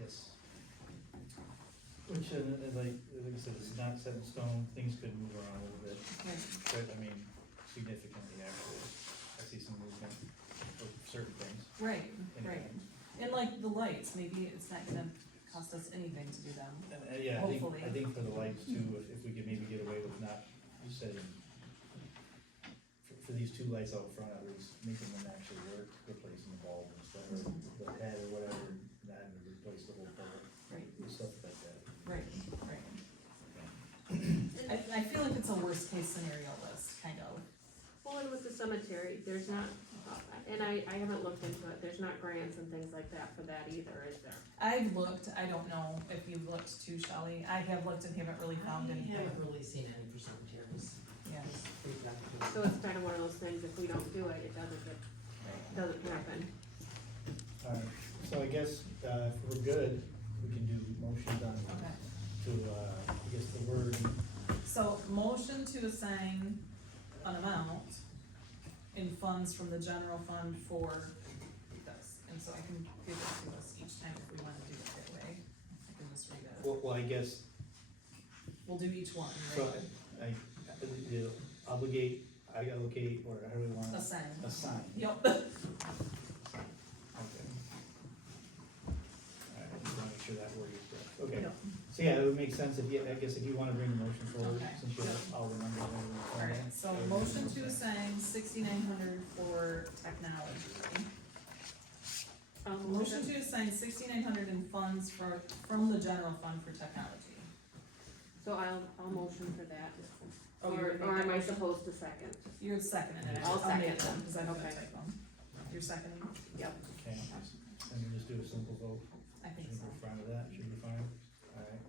Yes. Which, like I said, it's not set in stone, things could move around a little bit, Okay. but I mean, significantly actually. I see some movement for certain things. Right, right, Anyway. and like the lights, maybe it's not gonna cost us anything to do them. And, yeah, Hopefully. I think for the lights too, if we could maybe get away with not setting, for these two lights out front, at least making them actually work, replacing the bulb and stuff, or the head or whatever, not having to replace the whole bulb, Right, stuff like that. right, right. I feel like it's a worst case scenario list, kind of. Well, and with the cemetery, there's not, and I haven't looked into it, there's not grants and things like that for that either, is there? I've looked, I don't know if you've looked too, Shelley, I have looked and haven't really found I anything, haven't really seen any for cemeteries. yeah, We've got to- So it's kind of one of those things, if we don't do it, it doesn't happen. Alright, so I guess, if we're good, we can do motions on, okay. to, I guess the word, So, motion to assign an amount in funds from the general fund for this, and so I can give it to us each time if we wanna do it that way, I can just read it. well, I guess, We'll do each one, so right? you obligate, I allocate, or how do we want to Assign. assign? Yep. Okay. Alright, just wanna make sure that word is correct, okay. Yep. So yeah, it would make sense if you, I guess if you wanna bring the motion forward, Okay. since you have all the numbers and everything. Alright, so motion to assign 6,900 for technology. Motion to assign 6,900 in funds from the general fund for technology. So I'll motion for that, Oh, you're or gonna am make I that motion? supposed to second? You're seconding it, I'll I'll make second them, cause I don't Okay. type them. You're seconding, Yep. Okay, and you just do a simple vote, I think should so. be fine with that, should be fine, alright,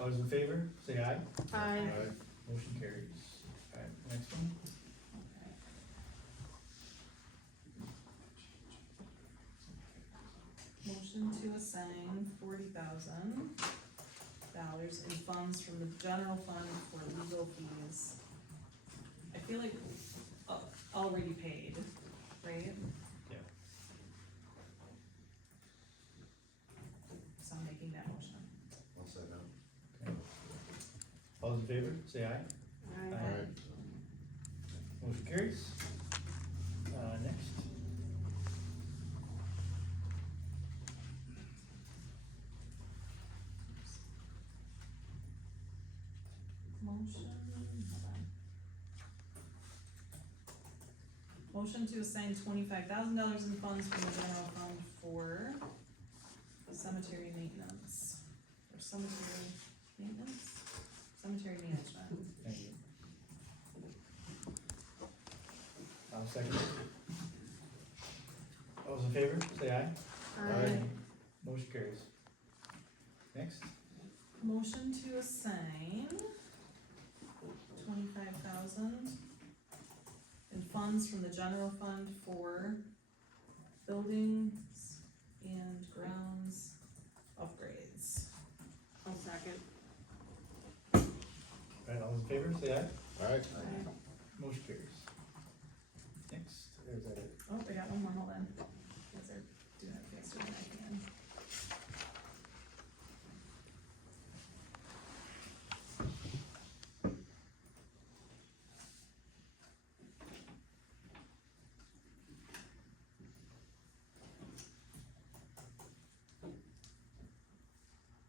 all those in favor, say aye. Aye. Motion carries, alright, next one. Okay. Motion to assign $40,000 in funds from the general fund for legal fees. I feel like already paid, right? Yeah. So I'm making that motion. I'll second. Okay. All those in favor, say aye. Aye. Motion carries. Next. Motion, hold on. Motion to assign $25,000 in funds from the general fund for cemetery maintenance, or cemetery maintenance, cemetery management. Thank you. I'll second it. All those in favor, say aye. Aye. Motion carries. Next. Motion to assign 25,000 in funds from the general fund for buildings and grounds upgrades. I'll second. Alright, all those in favor, say aye. Alright, Motion carries. Next, or is that it? Oh, I got one more, hold on. Guys are doing it faster than I can.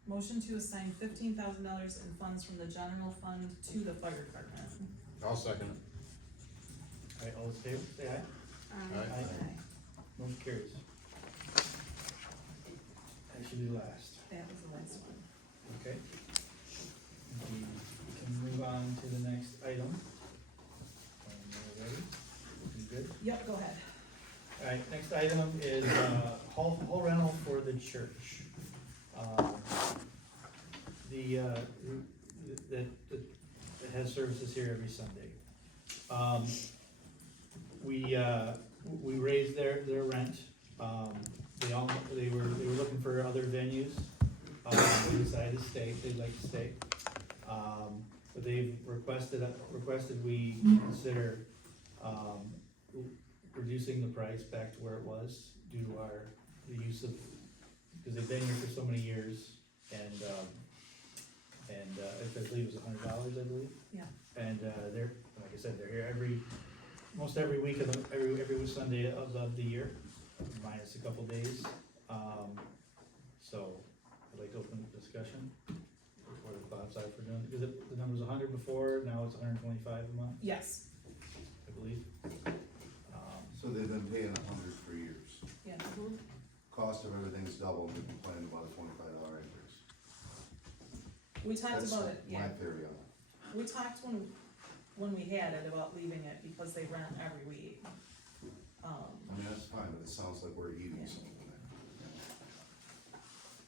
Motion to assign $15,000 in funds from the general fund to the fire department. I'll second it. Alright, all those in favor, say aye. Aye. Motion carries. That should be last, That was the last one. okay? We can move on to the next item. Yep, go ahead. Alright, next item is, hall rental for the church. That has services here every Sunday. We raised their rent, they were looking for other venues, they decided to stay, they'd like to stay. But they've requested we consider, reducing the price back to where it was due to the use of, because they've been here for so many years, and I believe it was $100, I believe. Yeah. And, they're, like I said, they're here almost every week of every Sunday of the year, minus a couple days. So, I'd like to open the discussion, what the thoughts are for doing, because the number was 100 before, now it's 125 a month, Yes, I believe. So they've been paying 100 for years. yeah. Cost of everything's doubled, we complained about a $25 increase. We talked That's about it, yeah. my theory on it. We talked when we had it about leaving it because they rent every week. I mean, that's fine, but it sounds like we're eating Yeah. something there.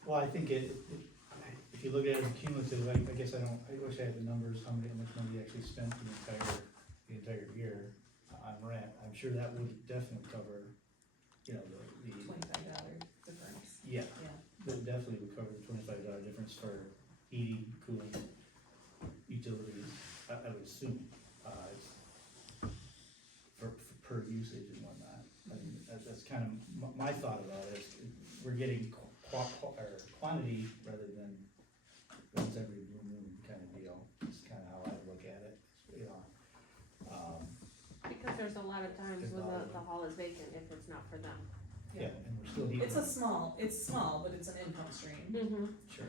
Well, I think if you look at it as cumulative, I guess I wish I had the numbers, how much money they actually spent the entire year on rent. I'm sure that would definitely cover, the $25 difference, yeah, yeah. that definitely would cover the $25 difference for heating, cooling, utilities, I would assume, it's for per usage and whatnot. I mean, that's kind of my thought about it, is we're getting quantity rather than once every blue moon kind of deal. It's kind of how I look at it, Because there's a lot of times There's when a lot of the hall is vacant if it's not for them. yeah, and we're still heating. It's small, but it's an income stream. Mm-hmm. Sure.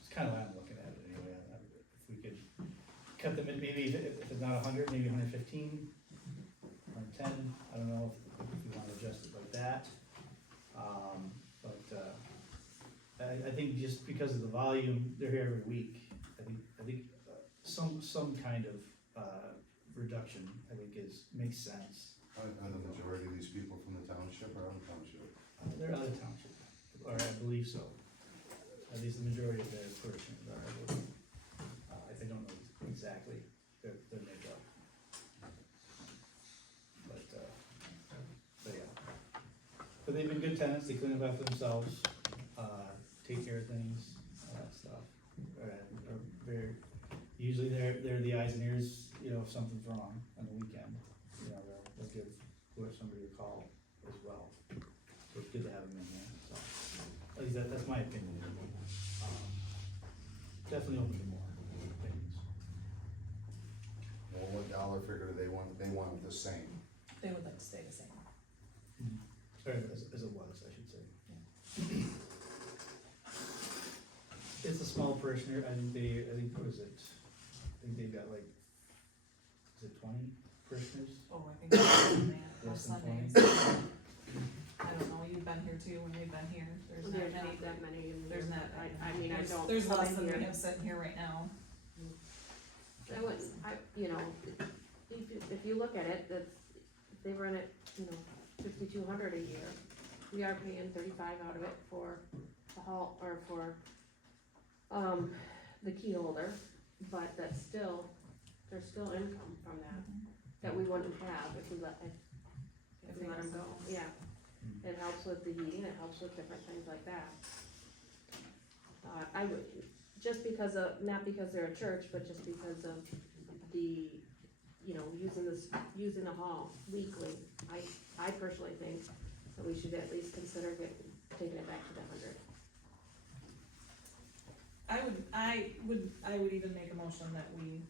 It's kind of how I'm looking at it anyway, if we could cut them in, maybe if it's not 100, maybe 115, 110, I don't know if we want to adjust it like that. I think just because of the volume, they're here every week, I think some kind of, reduction, I think makes sense. Are the majority of these people from the township or out of township? They're out of township, or I believe so. At least the majority of their parishioners are, I believe. I don't know exactly their makeup. But yeah. But they've been good tenants, they clean up after themselves, take care of things, all that stuff. Usually they're the eyes and ears, if something's wrong on the weekend, they'll give somebody a call as well. So it's good to have them in there, so, at least that's my opinion. Definitely open to more things. Well, what dollar figure do they want? They want it the same. They would like to stay the same. Or as it was, I should say. It's a small parishioner, I think, what is it? I think they've got like, is it 20 parishioners? Oh, I think it's less than that, on Less than Sundays. 20? I don't know, you've been here too, when we've been here, there's not There's many. not that many in There's there, not. but I mean, I don't. There's come less in than we here. have sitting here right now. I would, if you look at it, they run it, 5,200 a year. We are paying 35 out of it for the hall, or for, the key holder, but there's still income from that we wouldn't have if we let them go, yeah. It helps with the heating, it helps with different things like that. I would, just because of, not because they're a church, but just because of the, using the hall weekly, I personally think that we should at least consider taking it back to the 100. I would even make a motion that we,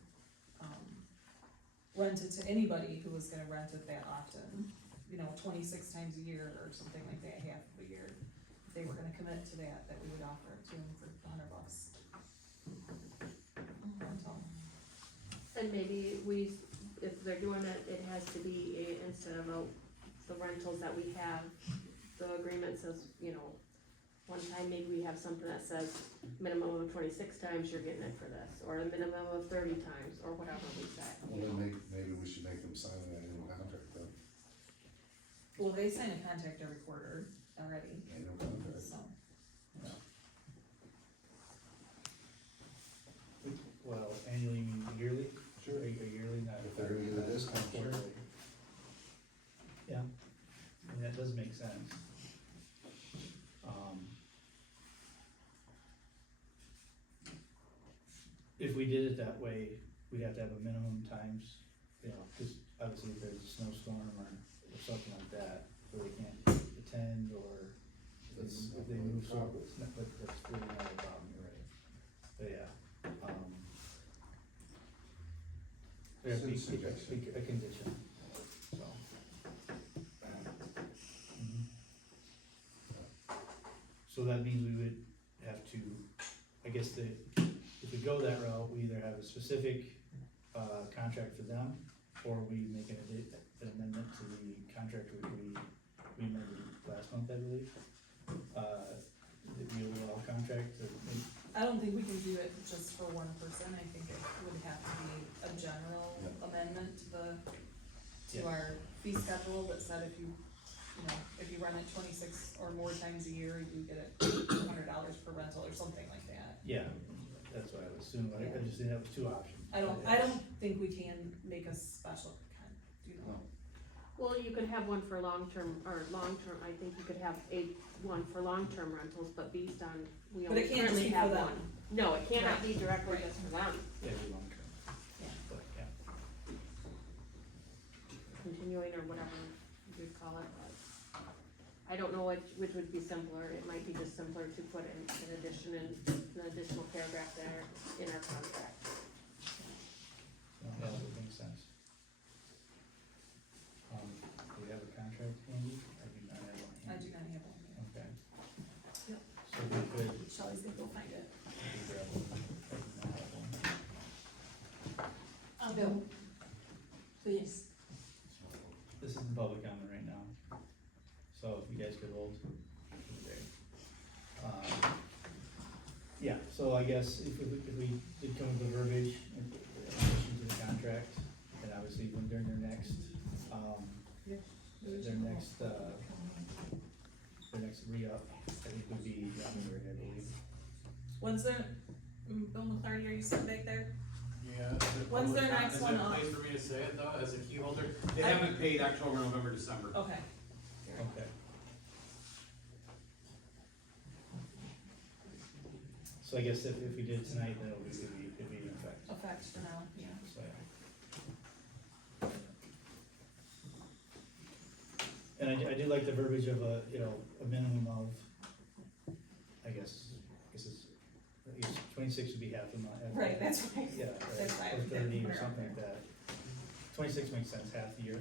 rent it to anybody who was gonna rent it that often. 26 times a year or something like that, half of a year. If they were gonna commit to that we would offer it to them for $100. Rental. And maybe if they're doing it, it has to be instead of the rentals that we have, the agreement says, One time maybe we have something that says minimum of 26 times you're getting it for this, or a minimum of 30 times, or whatever we say. Well, then maybe we should make them sign an annual contract then, Well, they sign a contract every quarter already, annual contract. so. Well, annually, you mean yearly? Sure. A yearly, not. If they're gonna get a discount for it. Quarterly. Yeah, I mean, that does make sense. If we did it that way, we'd have to have a minimum times, you know, cause obviously if there's a snowstorm or something like that, where they can't attend or That's if they not really move a so, problem. it's not, but that's really not a problem, you're right. But yeah, there'd be It's a suggestion. a condition, so. Mhm. So that means we would have to, I guess if we go that route, we either have a specific, contract for them, or we make an amendment to the contract which we amended last month, I believe. The overall contract, or maybe, I don't think we can do it just for one person, I think it would have to be a general Yeah. amendment to Yeah. our fee schedule that said if you know, if you run it 26 or more times a year, you get it $200 per rental or something like that. yeah, that's what I would assume, I just didn't have two options. I don't think we can make a special kind, you know. No. Well, you could have one for long-term, I think you could have one for long-term rentals, but based on, we But it only can't just currently be have for them. one. No, it cannot Right. be directly Right. just for them, Yeah, be long term, Yeah. but, yeah. continuing or whatever you'd call it, but I don't know which would be simpler, it might be just simpler to put an additional paragraph there in our contract. No, that would make sense. Do we have a contract handy? I do not have one I handy. do not have one here. Okay. Yep. So we could, Shelley's gonna go find it. grab one, I do not have one. Bill, please. This is the public comment right now, so if you guys could hold. Great. Yeah, so I guess if we did come with the verbiage in addition to the contract, then obviously when during their next re-up, I think would be January, I believe. When's their, Bill McClarty, are you sitting back there? Yeah. When's their next one Is up? there a place for me to say it though, as a key holder? They haven't paid October, November, December. Okay, Okay. So I guess if we did tonight, then it'd be in effect, effect for now, yeah. so yeah. And I do like the verbiage of a minimum of, I guess it's, 26 would be half a month. Right, that's right. Yeah, right, That's why I or put that 30 or number out something like there. that. 26 makes sense, half the year.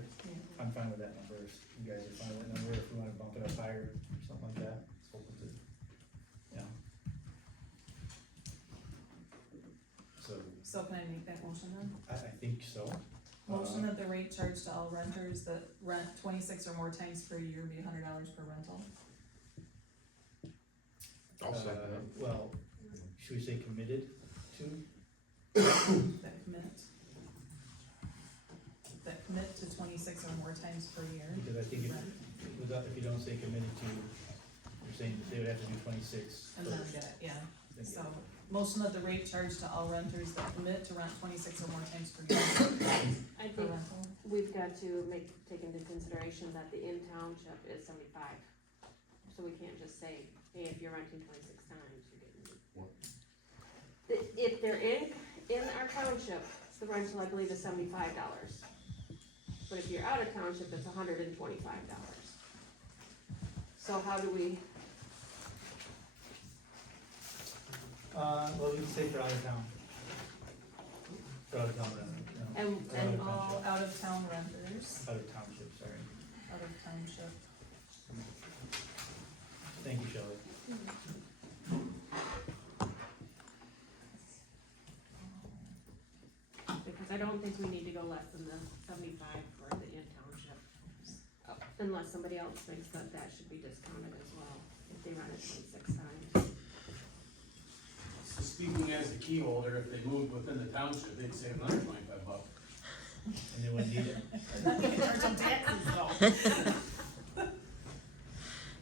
I'm fine with that number, if you guys are fine with that number, if we wanna bump it up higher, or something like that, it's open to, yeah. So can I make that motion then? I think so. Motion that the rate charged to all renters that rent 26 or more times per year be $100 per rental. I'll second it. Well, should we say committed to? That commit to 26 or more times per year. Because I think if you don't say committed to, you're saying that they would have to do 26 And then first. get it, yeah. then So, get it. motion that the rate charged to all renters that commit to rent 26 or more times per year I per think rental. we've got to take into consideration that the in-township is 75. So we can't just say, hey, if you're renting 26 times, you're getting. What? If they're in our township, the rental, I believe, is $75. But if you're out of township, it's $125. So how do we, Well, we can say for out of town. For out of town, and, And all out of town renters, out of township, sorry. out of township. Thank you, Shelley. because I don't think we need to go less than the 75 for the in-township. Unless somebody else thinks that that should be discounted as well. they run it 26 times. So speaking as the key holder, if they moved within the township, they'd save another $25. And they wouldn't need it. Then we can charge them taxes though.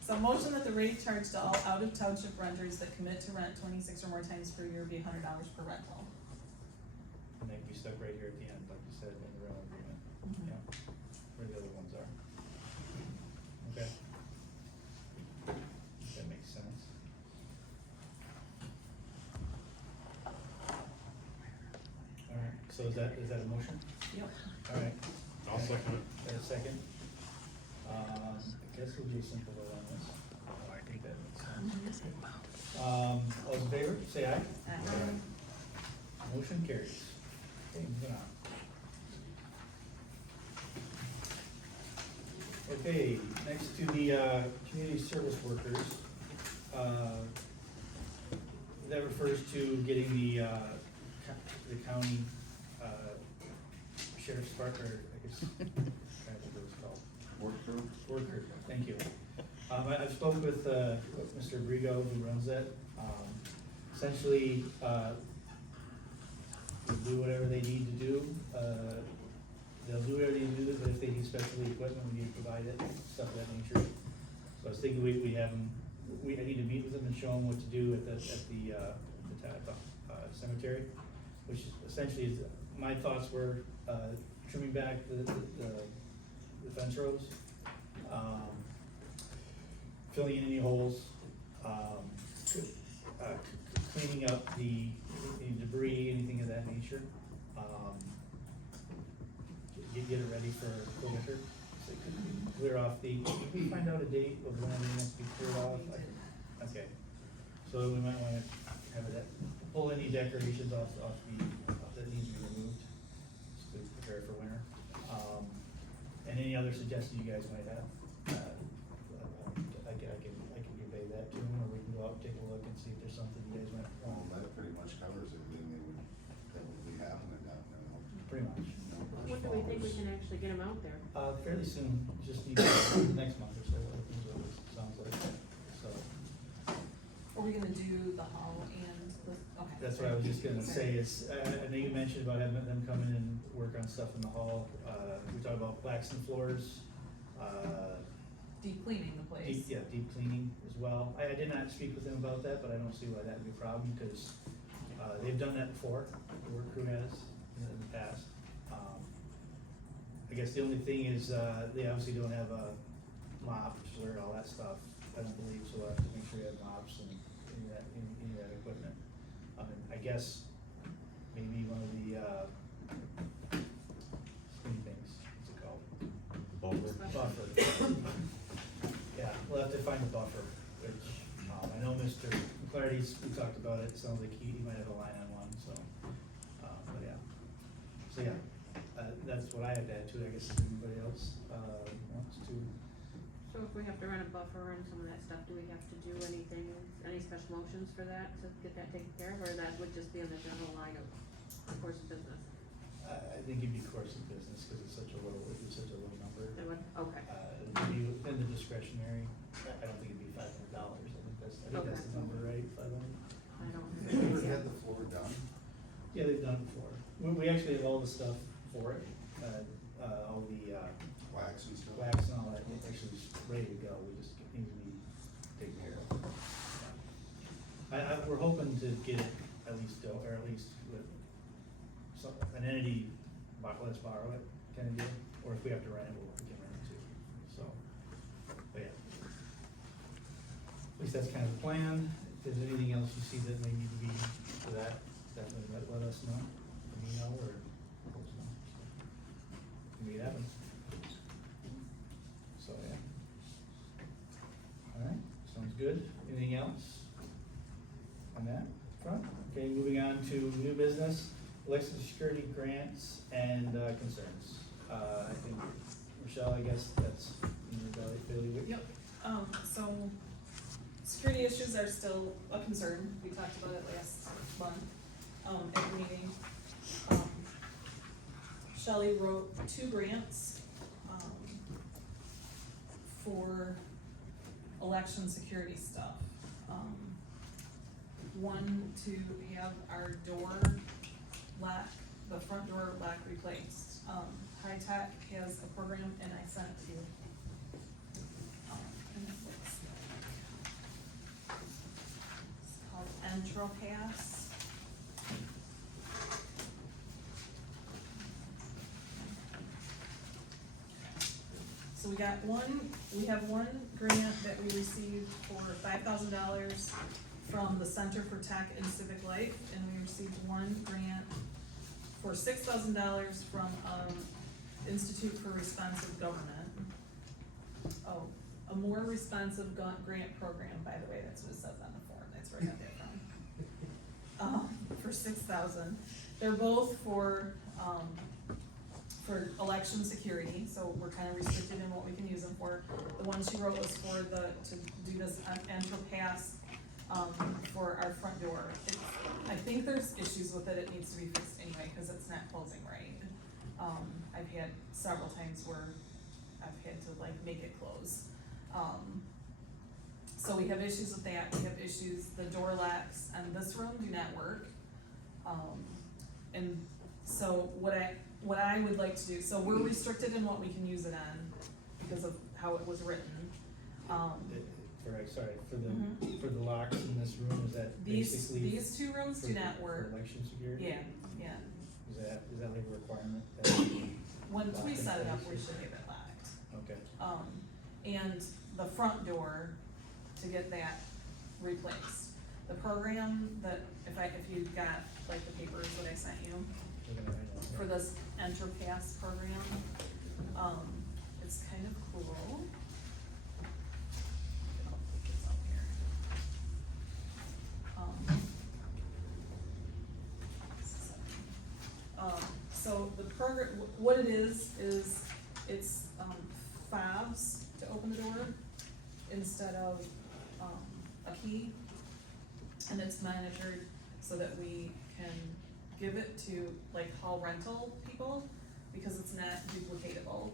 So motion that the rate charged to all out-of-township renters that commit to rent 26 or more times per year be $100 per rental. And they'd be stuck right here at the end, like you said, in the rental agreement, yeah, where the other ones are. Okay. That makes sense. Alright, so is that a motion? Yep. Alright, I'll second it. and a second? I guess we'll do a simple vote on this. I think that makes sense. All those in favor, say aye. Motion carries. Okay, moving on. Okay, next to the, community service workers. That refers to getting the county, sheriff's department, or I guess, I don't know what it's called. Work crew? Worker, thank you. I've spoke with Mr. Brigo, who runs that. Essentially, they'll do whatever they need to do. They'll do whatever they need to do, but if they need special equipment, we need to provide it, stuff of that nature. So I was thinking we have them, I need to meet with them and show them what to do at the cemetery, which essentially is, my thoughts were, trimming back the fence rows, filling in any holes, cleaning up any debris, anything of that nature. Get it ready for winter, so it could clear off did we find out a date of when it has to be cleared off? Okay, so we might wanna have it, pull any decorations off that needs to be removed, just to prepare for winter. And any other suggestions you guys might have, I can convey that to them, or we can go out and take a look and see if there's something you guys might Well, want. that pretty much covers everything that would be happening down there. Pretty much. When do we think we can actually get them out there? Fairly soon, just need next month or so, I think is what it sounds like, so. Are we gonna do the hall and the, okay. That's what I was just gonna say, is, I know you mentioned about having them come in and work on stuff in the hall, we talked about waxing floors, Deep cleaning the place. deep cleaning as well. I did not speak with them about that, but I don't see why that would be a problem, because, they've done that before, the work crew has, in the past. I guess the only thing is, they obviously don't have a mop, or all that stuff, I don't believe, so we'll have to make sure we have mops and any of that equipment. I guess maybe one of the, skinny things, what's it called? Buffer. Yeah, we'll have to find a buffer, which, I know Mr. McClarty's, we talked about it, sounds like he might have a line on one, so, but yeah. So yeah, that's what I had to add to it, I guess, if anybody else, wants to. So if we have to run a buffer and some of that stuff, do we have to do anything, any special motions for that, to get that taken care of, or that would just be in the general line of course of business? I think it'd be course of business, cause it's such a low number. That would, okay. It would be within the discretionary, I don't think it'd be $500, I think that's the number, right, 500? I don't. Have you ever had the floor done? Yeah, they've done it before, we actually have all the stuff for it, all the, Wax and stuff? wax and all that, it actually is ready to go, we just need to be taken care of. We're hoping to get it at least, or at least with an entity, let us borrow it, kind of deal, or if we have to rent it, we can rent it too, so, but yeah. At least that's kind of the plan, if there's anything else you see that may need to be for that, definitely let us know, let me know, or let us know. Make it happen. So, yeah. Alright, sounds good. Anything else on that front? Okay, moving on to new business, election security grants and concerns. I think, Michelle, I guess that's in your ability. Yep, so security issues are still a concern, we talked about it last month, at the meeting. Shelley wrote 2 grants, for election security stuff. One, to have our door lock, the front door lock replaced. High Tech has a program, and I sent it to you. And it looks like, it's called EntroPass. So we have one grant that we received for $5,000 from the Center for Tech and Civic Life, and we received one grant for $6,000 from, Institute for Responsive Government. Oh, a more responsive grant program, by the way, that's what it says on the form, that's where I got that from. For $6,000, they're both for election security, so we're kind of restricted in what we can use them for. The one she wrote was for to do this EntroPass, for our front door. I think there's issues with it, it needs to be fixed anyway, cause it's not closing right. I've had several times where I've had to like make it close. So we have issues with that, we have issues, the door locks on this room do not work. And so what I would like to do, so we're restricted in what we can use it on because of how it was written. For the locks in this room, is that basically? These two rooms do not For work. election security? Yeah. Is that like a requirement? that Once we lock in set it up, place? we should have it locked. Okay, And the front door, to get that replaced. The program that, if you got like the papers that I sent you we're gonna write it for down. this EntroPass program, it's kind of cool. I'll put this up here. So the program, what it is it's, fobs to open the door instead of, a key. And it's monitored so that we can give it to like hall rental people, because it's not duplicatable.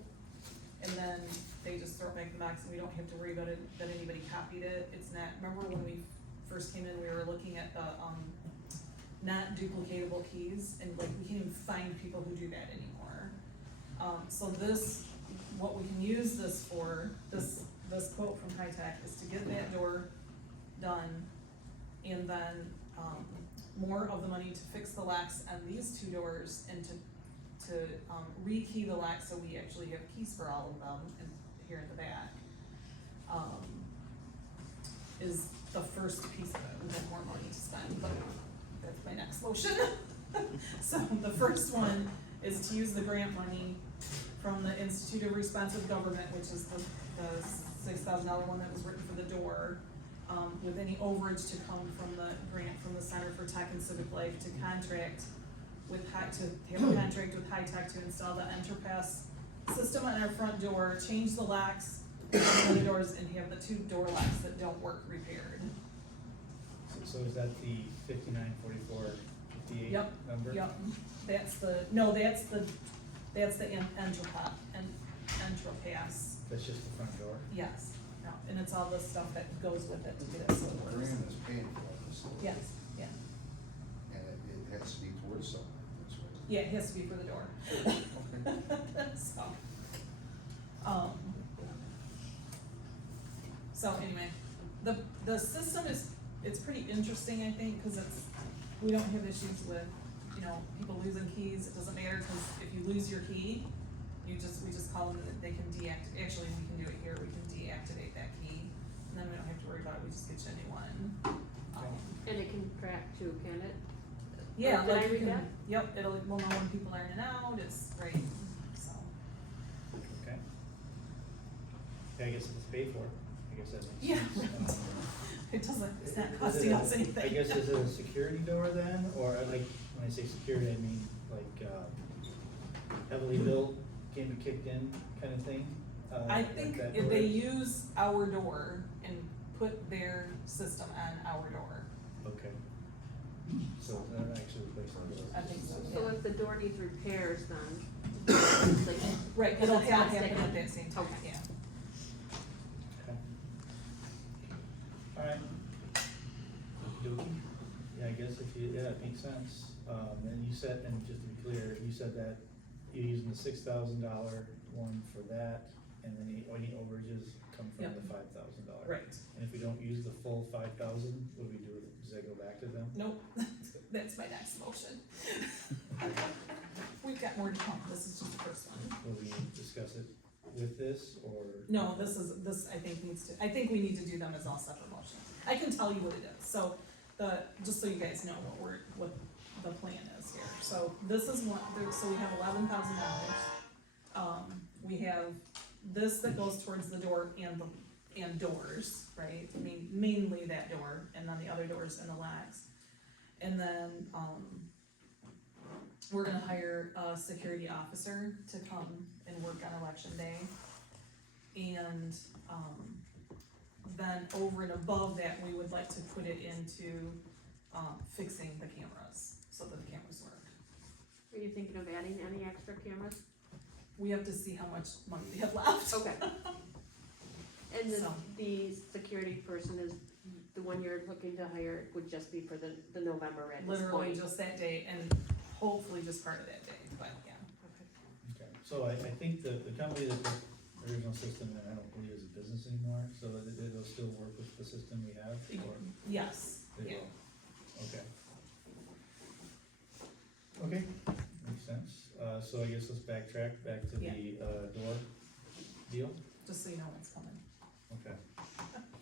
And then they just throw it back in the box and we don't have to worry about it, that anybody copied it. It's not, remember when we first came in, we were looking at the, not duplicatable keys, and like we can't even find people who do that anymore. So this, what we can use this for, this quote from High Tech is to get that door done, and then, more of the money to fix the locks on these two doors, and to rekey the locks, so we actually have keys for all of them, and here in the back. Is the first piece of it. We have more money to spend, but that's my next motion. So the first one is to use the grant money from the Institute of Responsive Government, which is the $6,000 one that was written for the door, with any overage to come from the grant from the Center for Tech and Civic Life to contract with to have a contract with High Tech to install the EntroPass system on our front door, change the locks on the doors, and have the two door locks that don't work repaired. So is that the 594458 Yep, number? Yep, that's the EntroPass, That's just the front door? yes, no, and it's all the stuff that goes with it to get it so it The works. grant is paying for this, so. Yes, yeah, And it has to be towards something, that's right. yeah, it has to be for the door. Okay. So anyway, the system it's pretty interesting, I think, cause we don't have issues with, people losing keys. It doesn't matter, cause if you lose your key, we just call them and they can deactivate, actually, we can do it here, we can deactivate that key, and then we don't have to worry about it, we just get you a new one. And it can track too, can it? Yeah, Did I like you read can, that? yep, we'll know when people are in and out, it's great, so. Okay. Yeah, I guess if it's paid for, I guess that makes Yeah, sense. it's not Is it costing a- us anything. I guess is it a security door then, or like, when I say security, I mean like, heavily built, can be kicked in kind of thing? I like think that if door? they use our door and put their system on our door, Okay. So they're not actually replacing the door? I think so, So yeah. if the door needs repairs, then, like, Right, it'll It's have not to happen sticking. at that same time, Okay. yeah. Okay. Alright. Okey-dokey. Yeah, I guess if you, yeah, it makes sense. And you said, and just to be clear, you said that you're using the $6,000 one for that, and then any overages come from Yep. the $5,000. Right, And if we don't use the full 5,000, what do we do with it? Does that go back to them? nope, that's my next motion. We've got more to come, this is just the first one. Will we discuss it with this, or? No, this I think I think we need to do them as all separate motions. I can tell you what it is, so just so you guys know what the plan is here. So this is one, so we have $11,000. We have this that goes towards the door and doors, right? I mean, mainly that door, and then the other doors and the locks. And then, we're gonna hire a security officer to come and work on election day. And, then over and above that, we would like to put it into, fixing the cameras, so that the cameras work. Are you thinking of adding any extra cameras? We have to see how much money we have left. Okay. And So. the security person is, the one you're looking to hire would just be for the November at this Literally point? just that day, and hopefully just part of that day, but yeah. Okay, so I think the company that the original system, that I don't believe is a business anymore, so it'll still work with the system we have, or? Yes, They yeah. will, okay. Okay, makes sense, so I guess let's backtrack back to the, door deal, Just so you know what's coming. okay.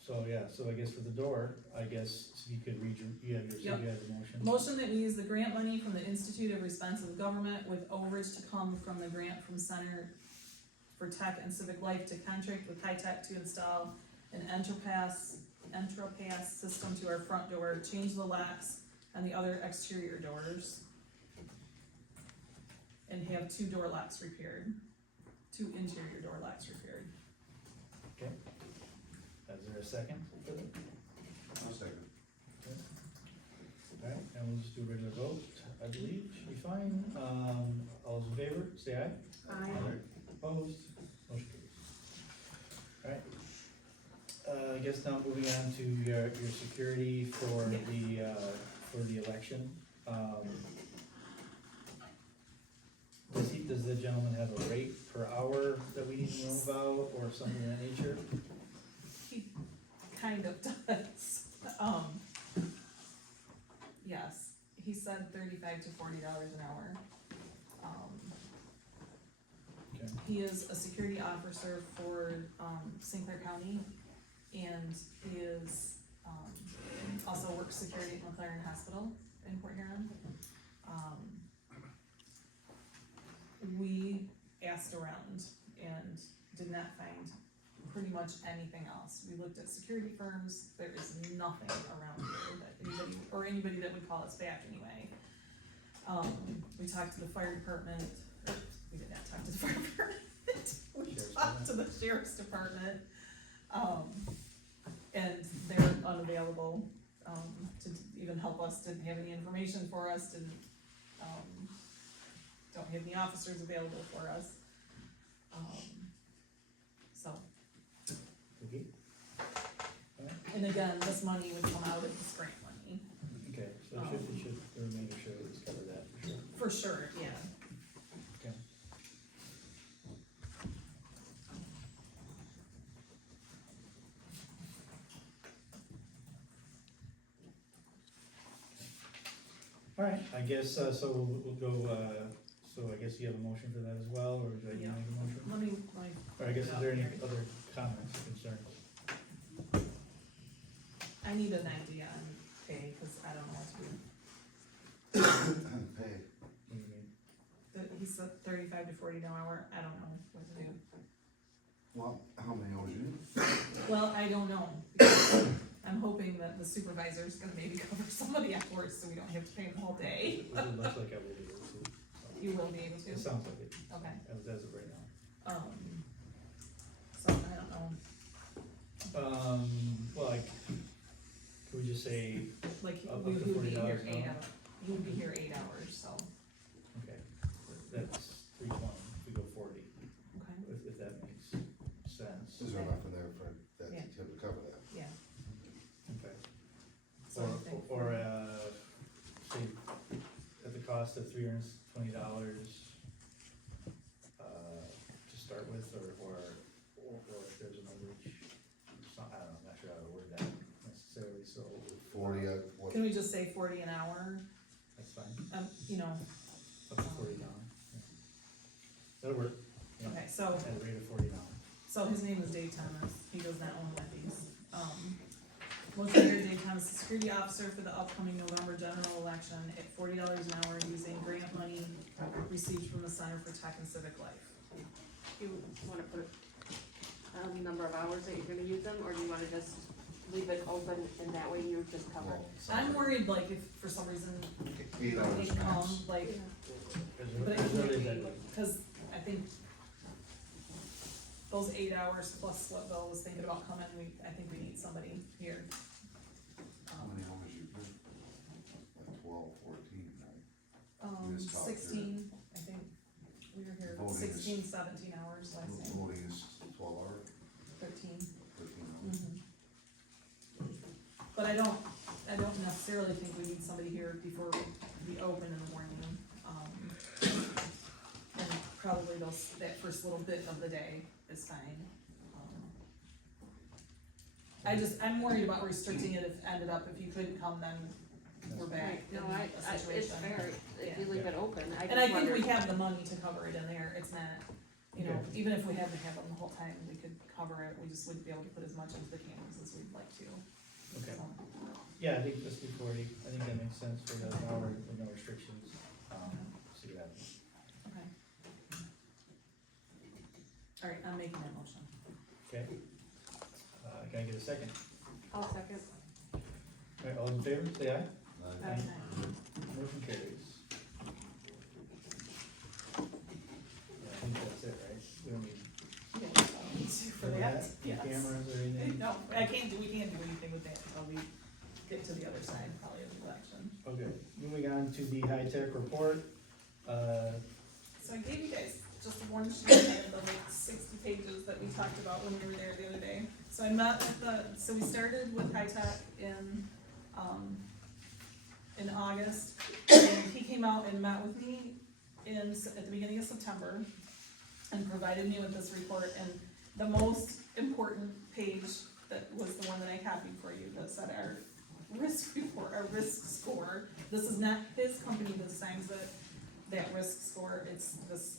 So, yeah, so I guess for the door, I guess you could read you have your, Yep. you have the motion. Motion that we use the grant money from the Institute of Responsive Government with overage to come from the grant from Center for Tech and Civic Life to contract with High Tech to install an Entropass system to our front door, change the locks on the other exterior doors, and have 2 door locks repaired, 2 interior door locks repaired. Okay. Is there a second for that? I'll second. Alright, and we'll just do a regular vote, I believe, should be fine, all those in favor, say aye. Aye. Opposed, motion carries. Alright, I guess now moving on to your security for the election. Does the gentleman have a rate per hour that we need to know about, or something of that nature? He kind of does. Yes, he said $35 to $40 an hour. Okay. He is a security officer for, St. Clair County, and is, also works security at McLaren Hospital in Port Huron. We asked around and did not find pretty much anything else. We looked at security firms, there is nothing around here that anybody that would call us back anyway. We talked to the fire department, or we did not talk to the fire department, we Sheriff's talked to the sheriff's department. And they're unavailable, to even help us, didn't have any information for us, didn't, don't have any officers available for us. So, Okay. and again, this money would come out of this grant money, Okay, so it should, the remainder should at least cover that, for sure. for sure, yeah. Okay. Alright, I guess, so we'll go, so I guess you have a motion for that as well, or do I need to Yeah. make a motion? Let me, Or I guess, is there any other comments or concerns? I need an idea on pay, cause I don't know what to do. Hey, What do you mean? He said $35 to $40 an hour, I don't know what to do. well, how many hours you need? Well, I don't know, because I'm hoping that the supervisor's gonna maybe cover somebody afterwards, so we don't have to pay them the whole day. It looks like I will be able to, so. You will be able to? It sounds like it, Okay, as of right now. so I don't know, Well, like, could we just say, like, Up we to would be here $40 an 8 hour? hours, he would be here 8 hours, so, okay, that's 320, if we go 40, okay, if that makes sense. Is there enough in there for that, Yeah. to cover that? yeah. cost of $320, to start with, or if there's an overage, I don't know, I'm not sure how to word that necessarily, so 40, what, Can we just say 40 an hour? that's fine, You know, up to $40. Yeah. That'll work, yeah, okay, so, at a rate of $40. so his name is Dave Thomas, he does not own Wendy's. Motion here, Dave Thomas, the security officer for the upcoming November general election at $40 an hour using grant money received from the Center for Tech and Civic Life. Do you wanna put a number of hours that you're gonna use them, or do you wanna just leave it open and that way you're just covered? I'm worried, like, if for some reason 8 hours they come, max. like, There's but it there's can't really be, that- cause I think those 8 hours plus what Bill was thinking about coming, I think we need somebody here. How many hours you put? Like 12, 14, right? You just talked there. 16, I think, we were here Voting is- 16, 17 hours last time, Voting is 12 hours, 13. 13 hours. But I don't necessarily think we need somebody here before we open in the morning. And probably that first little bit of the day is fine. I'm worried about restricting it if you couldn't come, then we're back in No, a it's situation. fair, if you leave it open, I And I just think we wondered. have the money to cover it in there, it's not, even if we had to have them the whole time, we could cover it, we just wouldn't be able to put as much into the cameras as we'd like to. Okay, So, yeah, I think let's do 40, I think that makes sense for the hour, with no restrictions, see what happens. okay. Alright, I'm making that motion. Okay, can I get a second? I'll second. Alright, all in favor, say aye. Aye. Motion carries. Yeah, I think that's it, right? We don't need. For that, Any yes. cameras or anything? No, we can't do anything with that until we get to the other side, probably of the election. Okay, moving on to the high-tech report, So I gave you guys just one sheet out of the like 60 pages that we talked about when we were there the other day. So I met with so we started with high tech in August, and he came out and met with me at the beginning of September and provided me with this report, and the most important page that was the one that I copied for you that said our risk report, our risk score. This is not his company that signs that risk score, it's this,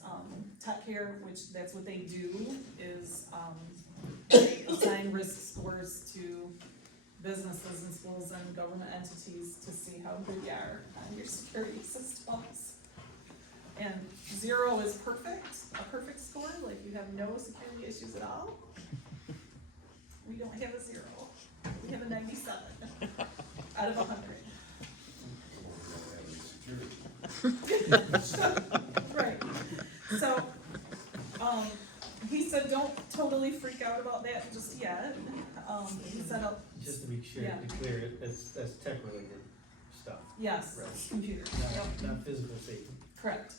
Tech Care, which that's what they do, is, assign risk scores to businesses and schools and government entities to see how good you are on your security systems. And 0 is perfect, a perfect score, like you have no security issues at all. We don't have a 0, we have a 97 out of 100. Right, so, he said, don't totally freak out about that just yet, he said, just to be sure, Yeah. to be clear, that's tech-related stuff, yes, Right. computers, not, yep, not physical safety, correct,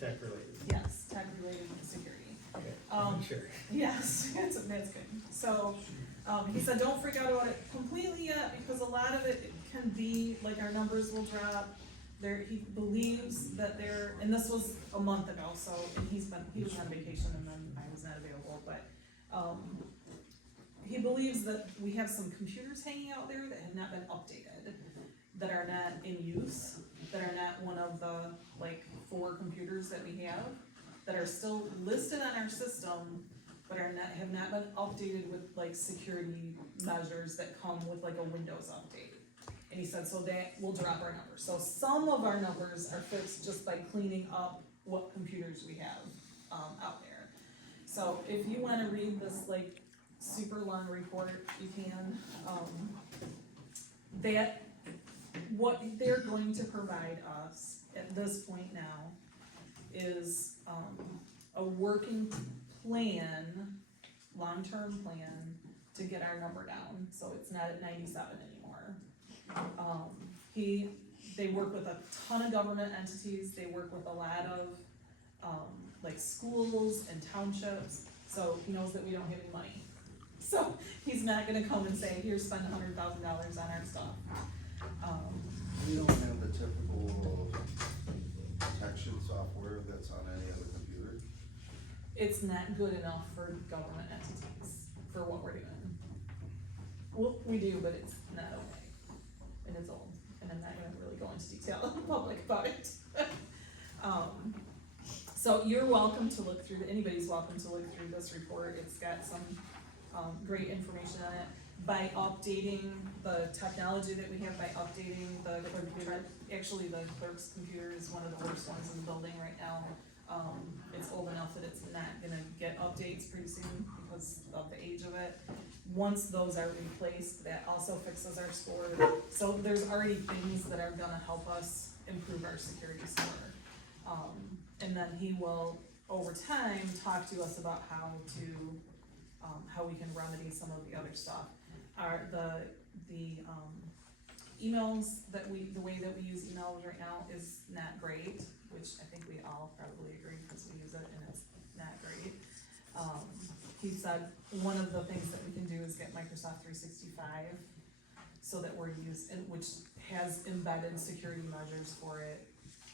tech-related. yes, tech-related security. Okay, sure. Yes, that's good. So, he said, don't freak out about it completely yet, because a lot of it can be, like, our numbers will drop. He believes that and this was a month ago, so, and he was on vacation and then I was not available, but, he believes that we have some computers hanging out there that have not been updated, that are not in use, that are not one of the, like, 4 computers that we have, that are still listed on our system, but have not been updated with, like, security measures that come with, like, a Windows update. And he said, so that will drop our numbers. So some of our numbers are fixed just by cleaning up what computers we have, out there. So if you wanna read this, like, super long report, you can, what they're going to provide us at this point now is, a working plan, long-term plan to get our number down, so it's not at 97 anymore. They work with a ton of government entities, they work with a lot of, like schools and townships, so he knows that we don't have any money. So he's not gonna come and say, here, spend $100,000 on our stuff. We don't have the typical detection software that's on any other computer? It's not good enough for government entities for what we're doing. Well, we do, but it's not okay, and it's old, and I'm not gonna really go into detail in public about it. So you're welcome to look through, anybody's welcome to look through this report, it's got some, great information on it. By updating the technology that we have, by updating the clerk, actually the clerk's computer is one of the worst ones in the building right now. It's old enough that it's not gonna get updates pretty soon because of the age of it. Once those are replaced, that also fixes our score. So there's already things that are gonna help us improve our security score. And then he will, over time, talk to us about how we can remedy some of the other stuff. The emails the way that we use emails right now is not great, which I think we all probably agree because we use it and it's not great. He said one of the things that we can do is get Microsoft 365 so that we're which has embedded security measures for it,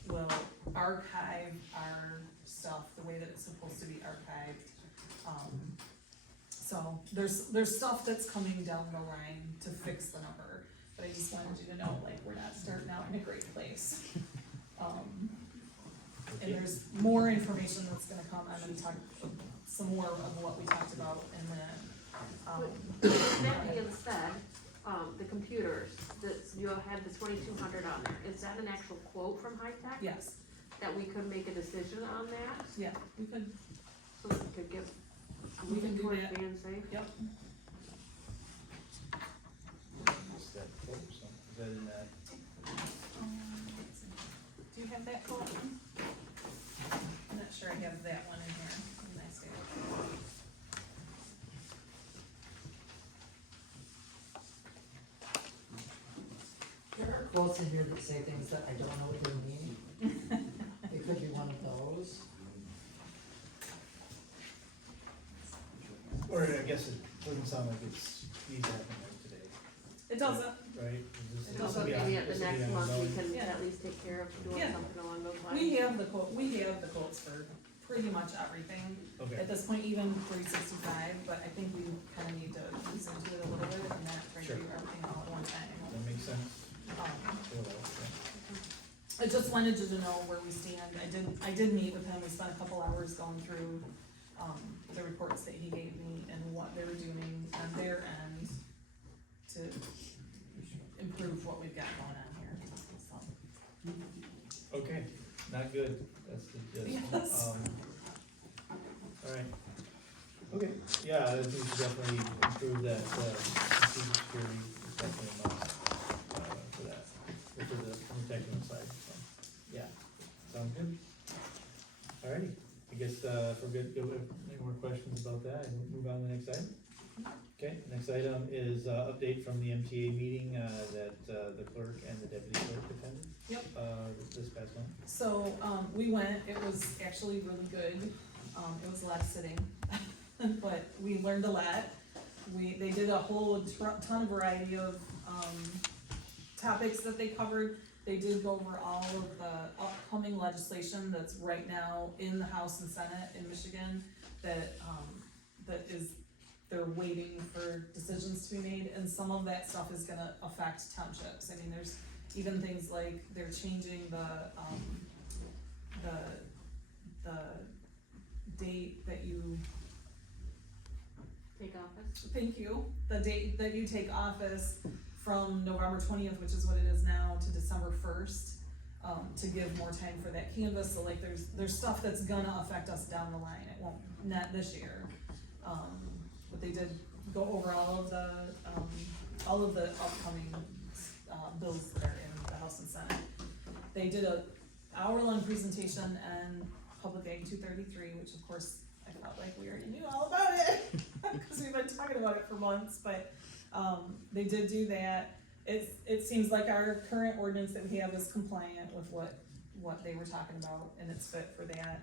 will archive our stuff the way that it's supposed to be archived. So there's stuff that's coming down the line to fix the number, but I just wanted you to know, like, we're not starting out in a great place. And there's more information that's gonna come, I'm gonna talk some more of what we talked about in the, That being said, the computers, you had the 2,200 on there, is that an actual quote from High Tech? yes, That we could make a decision on that, yeah, we could, so we could give, We can do towards that. being safe? yep. Is that, is that in that? Let's see. Do you have that quote? I'm not sure I have that one in here. Didn't I say it? There are quotes in here that say things that I don't know what they mean. It could be one of those. Or I guess it doesn't sound like it's, he's happening like today, It doesn't, right? Is this- It So this will be on- maybe at the this will be next on month, we zone? can Yeah. at least take care of doing Yeah. something along those lines. we have the quotes for pretty much everything. Okay, At this point, even 365, but I think we kinda need to ease into it a little bit and not try to Sure. do everything all at one time. that makes sense. Um, Yeah. I just wanted you to know where we stand. I did meet with him, we spent a couple hours going through, the reports that he gave me and what they were doing on their end to improve what we've got going on here, so. Okay, not good, that's the gist. Yes. Alright. Okay, yeah, I think we should definitely improve that, improve security, is definitely a must, for that, or for the protection side, so, yeah, sounds good. Alrighty, I guess, if we're good with any more questions about that, and we'll move on to the next item. Okay, next item is, update from the MTA meeting, that, the clerk and the deputy clerk attended. Yep. This past month. So, we went, it was actually really good, it was a lot of sitting, but we learned a lot. They did a whole ton of variety of, topics that they covered. They did go over all of the upcoming legislation that's right now in the House and Senate in Michigan that they're waiting for decisions to be made, and some of that stuff is gonna affect townships. I mean, there's even things like they're changing the date that you, Take office? thank you, the date that you take office from November 20th, which is what it is now, to December 1st, to give more time for that canvas. So like there's stuff that's gonna affect us down the line. It won't, not this year. But they did go over all of the upcoming bills that are in the House and Senate. They did a hour-long presentation on Public Act 233, which of course I felt like we already knew all about it because we've been talking about it for months, but they did do that. It seems like our current ordinance that we have is compliant with what they were talking about, and it's fit for that.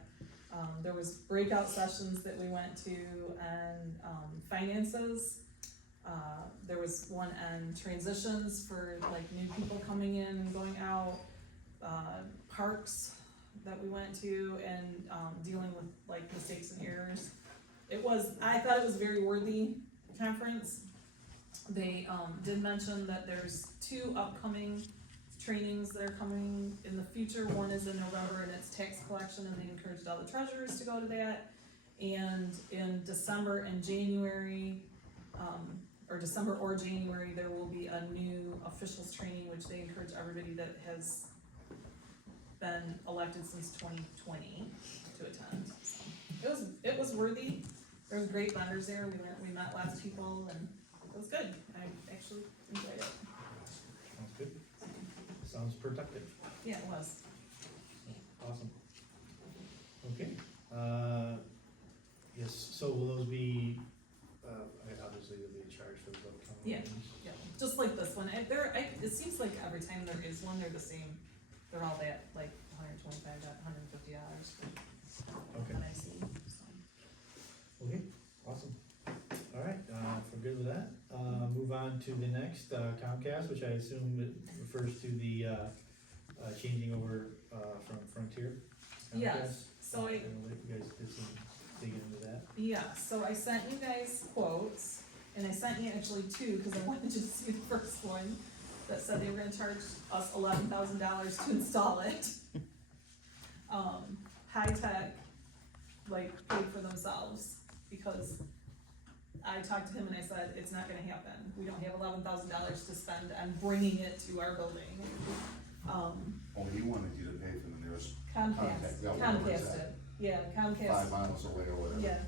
There was breakout sessions that we went to on finances. There was one on transitions for like new people coming in and going out. Parks, that we went to and, dealing with like mistakes and errors. I thought it was a very worthy conference. They, did mention that there's 2 upcoming trainings that are coming in the future. One is in November and it's tax collection, and they encouraged all the treasurers to go to that. And in December and January, or December or January, there will be a new officials training, which they encourage everybody that has been elected since 2020 to attend. So it was worthy. There was great vendors there. We met lots of people, and it was good. I actually enjoyed it. Sounds good. Sounds productive. Yeah, it was. Awesome. Okay, yes, so will those be, obviously there'll be a charge for those upcoming Yeah. ones? Yeah, just like this one. It seems like every time there is one, they're the same. They're all that, like $125, $150. Okay. That I see, so. Okay, awesome. All right, if we're good with that, move on to the next, Comcast, which I assume it refers to the, changing over, from Frontier. Yes, Comcast. so I know that you guys did some digging into that. Yeah, so I sent you guys quotes, and I sent you actually 2, cause I wanted you to see the first one that said they were gonna charge us $11,000 to install it. High Tech, like, paid for themselves, because I talked to him and I said, it's not gonna happen. We don't have $11,000 to spend on bringing it to our building. Oh, he wanted you to pay for the nearest Comcast, yeah, whatever it's Comcast at. it, yeah, Comcast. 5 miles away or whatever. Yeah,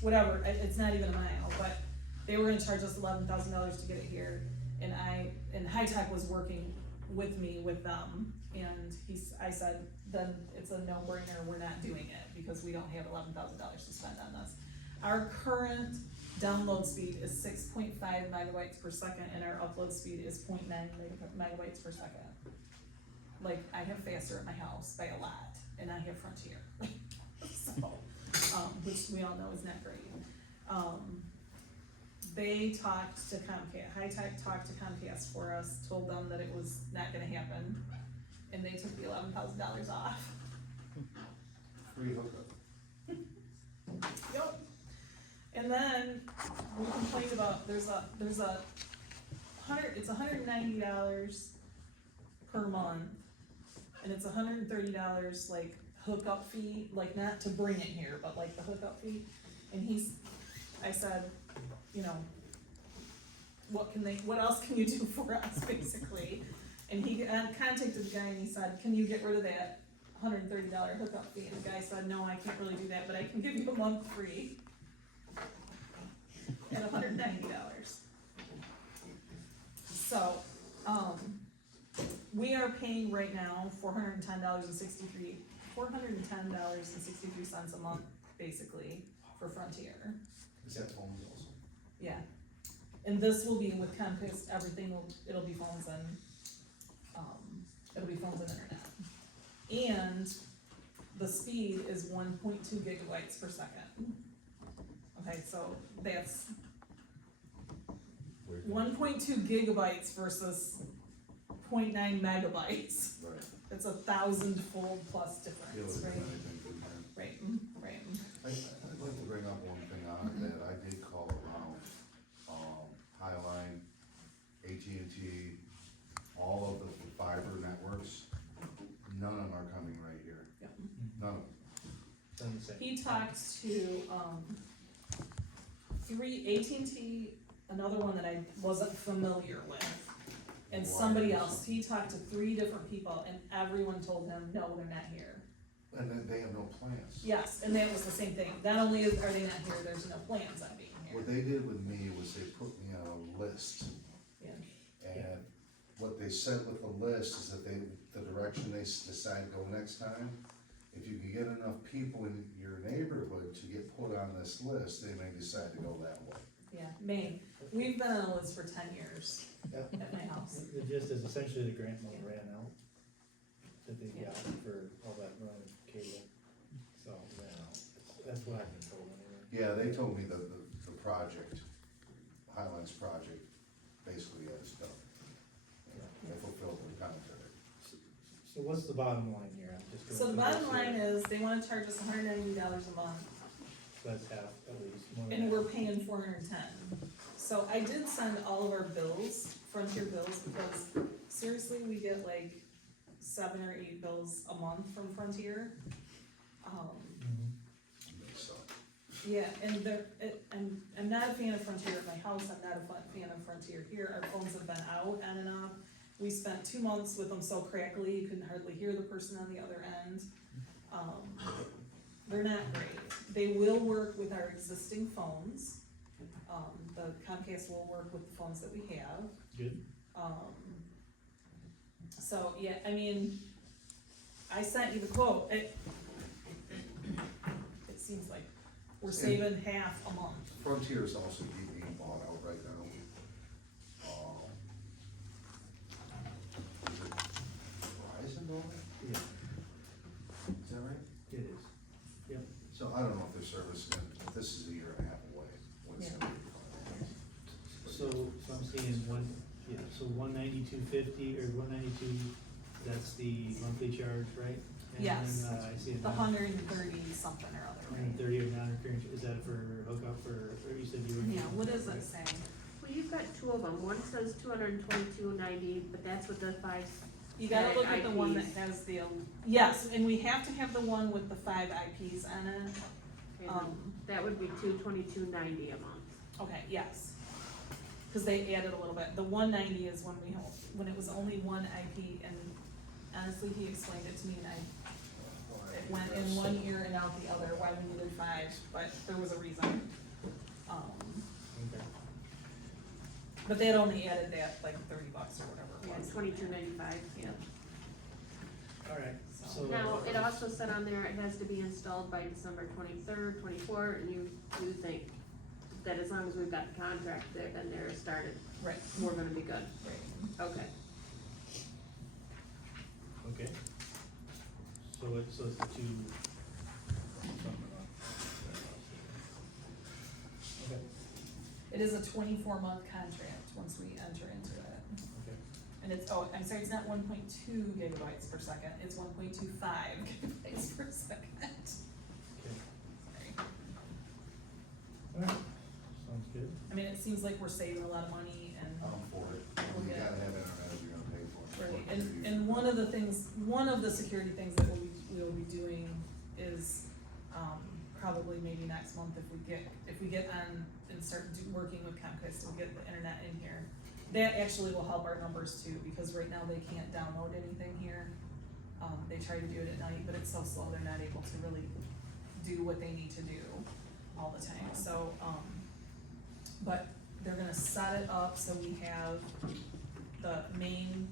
whatever, it's not even a mile, but they were gonna charge us $11,000 to get it here, and High Tech was working with me with them, and I said, then it's a no-brainer, we're not doing it, because we don't have $11,000 to spend on this. Our current download speed is 6.5 megabytes per second, and our upload speed is 0.9 megabytes per second. Like, I have faster at my house by a lot, and I have Frontier. So, which we all know is not great. They talked to Comcast, High Tech talked to Comcast for us, told them that it was not gonna happen, and they took the $11,000 off. Free hookup. Yep. And then we complained about, it's $190 per month, and it's $130 like hookup fee, like not to bring it here, but like the hookup fee. And I said, you know, what else can you do for us, basically? And he contacted the guy and he said, can you get rid of that $130 hookup fee? And the guy said, no, I can't really do that, but I can give you a month free at $190. So, we are paying right now $410.63 a month, basically, for Frontier. Is that phones also? Yeah, and this will be with Comcast, it'll be phones and, internet. And the speed is 1.2 gigabytes per second. Okay, so that's 1.2 gigabytes versus 0.9 megabytes. Right. It's 1,000-fold plus Yeah, difference, with right? anything from there. Right. I'd like to bring up one thing on it that I did call around, Highline, AT&T, all of the fiber networks, none of them are coming right here. Yep. None of them. Sounds the same. He talked to, 3 AT&T, another one that I wasn't familiar with, and somebody else. He talked to 3 different people, and everyone told him, no, they're not here. And then they have no plans. Yes, and that was the same thing. Not only are they not here, there's no plans on being here. What they did with me was they put me on a list, Yeah. and what they said with the list is that the direction they decide to go next time, if you can get enough people in your neighborhood to get put on this list, they may decide to go that way. Yeah, Maine. We've been on a list for 10 years Yeah. at my house. The gist is essentially the grant money ran out, that they got for all that running cable, so, that's what I've been told anyway. Yeah, they told me that the project, Highlands project, basically has done. They fulfilled their contract. So what's the bottom line here? I'm just So the going bottom through line this. is, they wanna charge us $190 a month, So that's half, at least, more than and half. we're paying 410. So I did send all of our bills, Frontier bills, because seriously, we get like 7 or 8 bills a month from Frontier. Mhm. So, Yeah, and I'm not a fan of Frontier at my house, I'm not a fan of Frontier here, our phones have been out on and off. We spent 2 months with them so crackly, you couldn't hardly hear the person on the other end. They're not great. They will work with our existing phones. The Comcast will work with the phones that we have. Good. So, yeah, I mean, I sent you the quote, it seems like we're saving half a month. Frontier's also being bought out right now. Is it Verizon going? Yeah, Is that right? it is. Yep. So I don't know if their service is gonna, if this is a year and a half away, when it's Yeah. gonna be. So I'm seeing so 192.50 or 192, that's the monthly charge, right? And Yes. then, I see it. The 130 something or other, right? 130 of non-recurring, is that for hookup or you said you were? Yeah, what does it say? Well, you've got two of them, one says $222.90, but that's with the 5, You gotta look at the one that IPs. has the, yes, and we have to have the one with the 5 IPs on it. and that would be $222.90 a month. Okay, yes. Cause they added a little bit, the 190 is when it was only one IP, and honestly, he explained it to me, and it went in one ear and out the other, why we needed 5, but there was a reason. Okay. But they had only added that like $30 or whatever it Yeah, was. $22.95, yeah. All right, so. Now, it also said on there, it has to be installed by December 23rd, 24th, and you think that as long as we've got the contract there, then they're started, Right, we're gonna be good, right. okay. Okay. So it's the two. Okay, It is a 24-month contract once we enter into it. okay. And it's, oh, I'm sorry, it's not 1.2 gigabytes per second, it's 1.25 gigabytes per second. Okay. Sorry. All right, sounds good. I mean, it seems like we're saving a lot of money and, I'm for it, you gotta have internet if you're gonna pay for it. right, and one of the security things that we'll be doing is, probably maybe next month if we get on and start working with Comcast and get the internet in here. That actually will help our numbers too, because right now they can't download anything here. They try to do it at night, but it's so slow, they're not able to really do what they need to do all the time, so, but they're gonna set it up so we have the main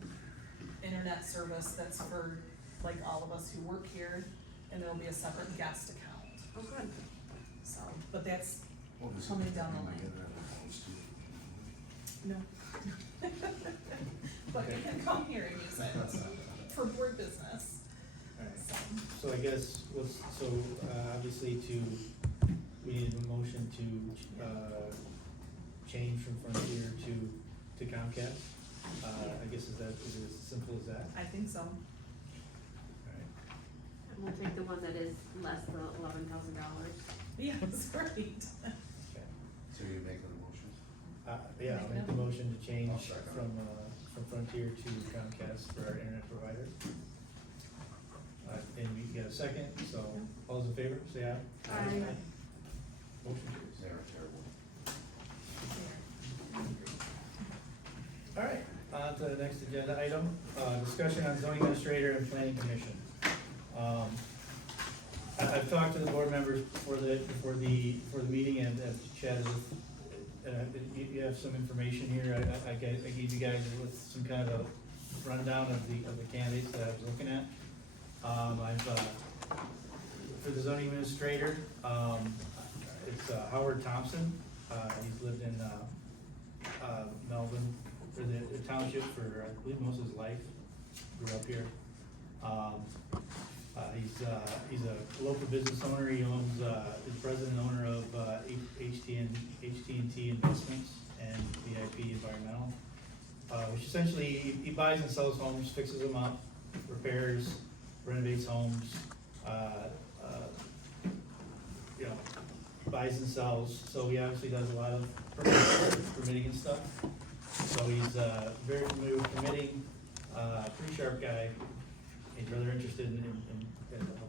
internet service that's for like all of us who work here, and there'll be a separate guest account, Oh, good. so, but that's, Well, does it coming mean down the we line. get that opposed to- no. But you can come here and use it for board business, All right. so. So I guess obviously we need a motion to, change from Frontier to Comcast. I guess is it as simple as that? I think so. Alright. And we'll take the one that is less than $11,000. Yes, right. Okay. So you're making a motion? Yeah, I'll make the motion to change I'll second. from Frontier to Comcast for our internet provider. And we get a second, so all those in favor, say aye. Aye. Motion carries. They're terrible. All right, on to the next agenda item, discussion on zoning administrator and planning commission. I've talked to the board members before the meeting and have chatted with, you have some information here, I gave you guys with some kind of a rundown of the candidates that I was looking at. For the zoning administrator, it's Howard Thompson, he's lived in, Melbourne, for the township for, I believe, most of his life, grew up here. He's a local business owner, he owns, is president and owner of, HT&T Investments and VIP Environmental, which essentially, he buys and sells homes, fixes them up, repairs, renovates homes, you know, buys and sells, so he obviously does a lot of permitting and stuff. So he's, very familiar with permitting, pretty sharp guy, he's rather interested in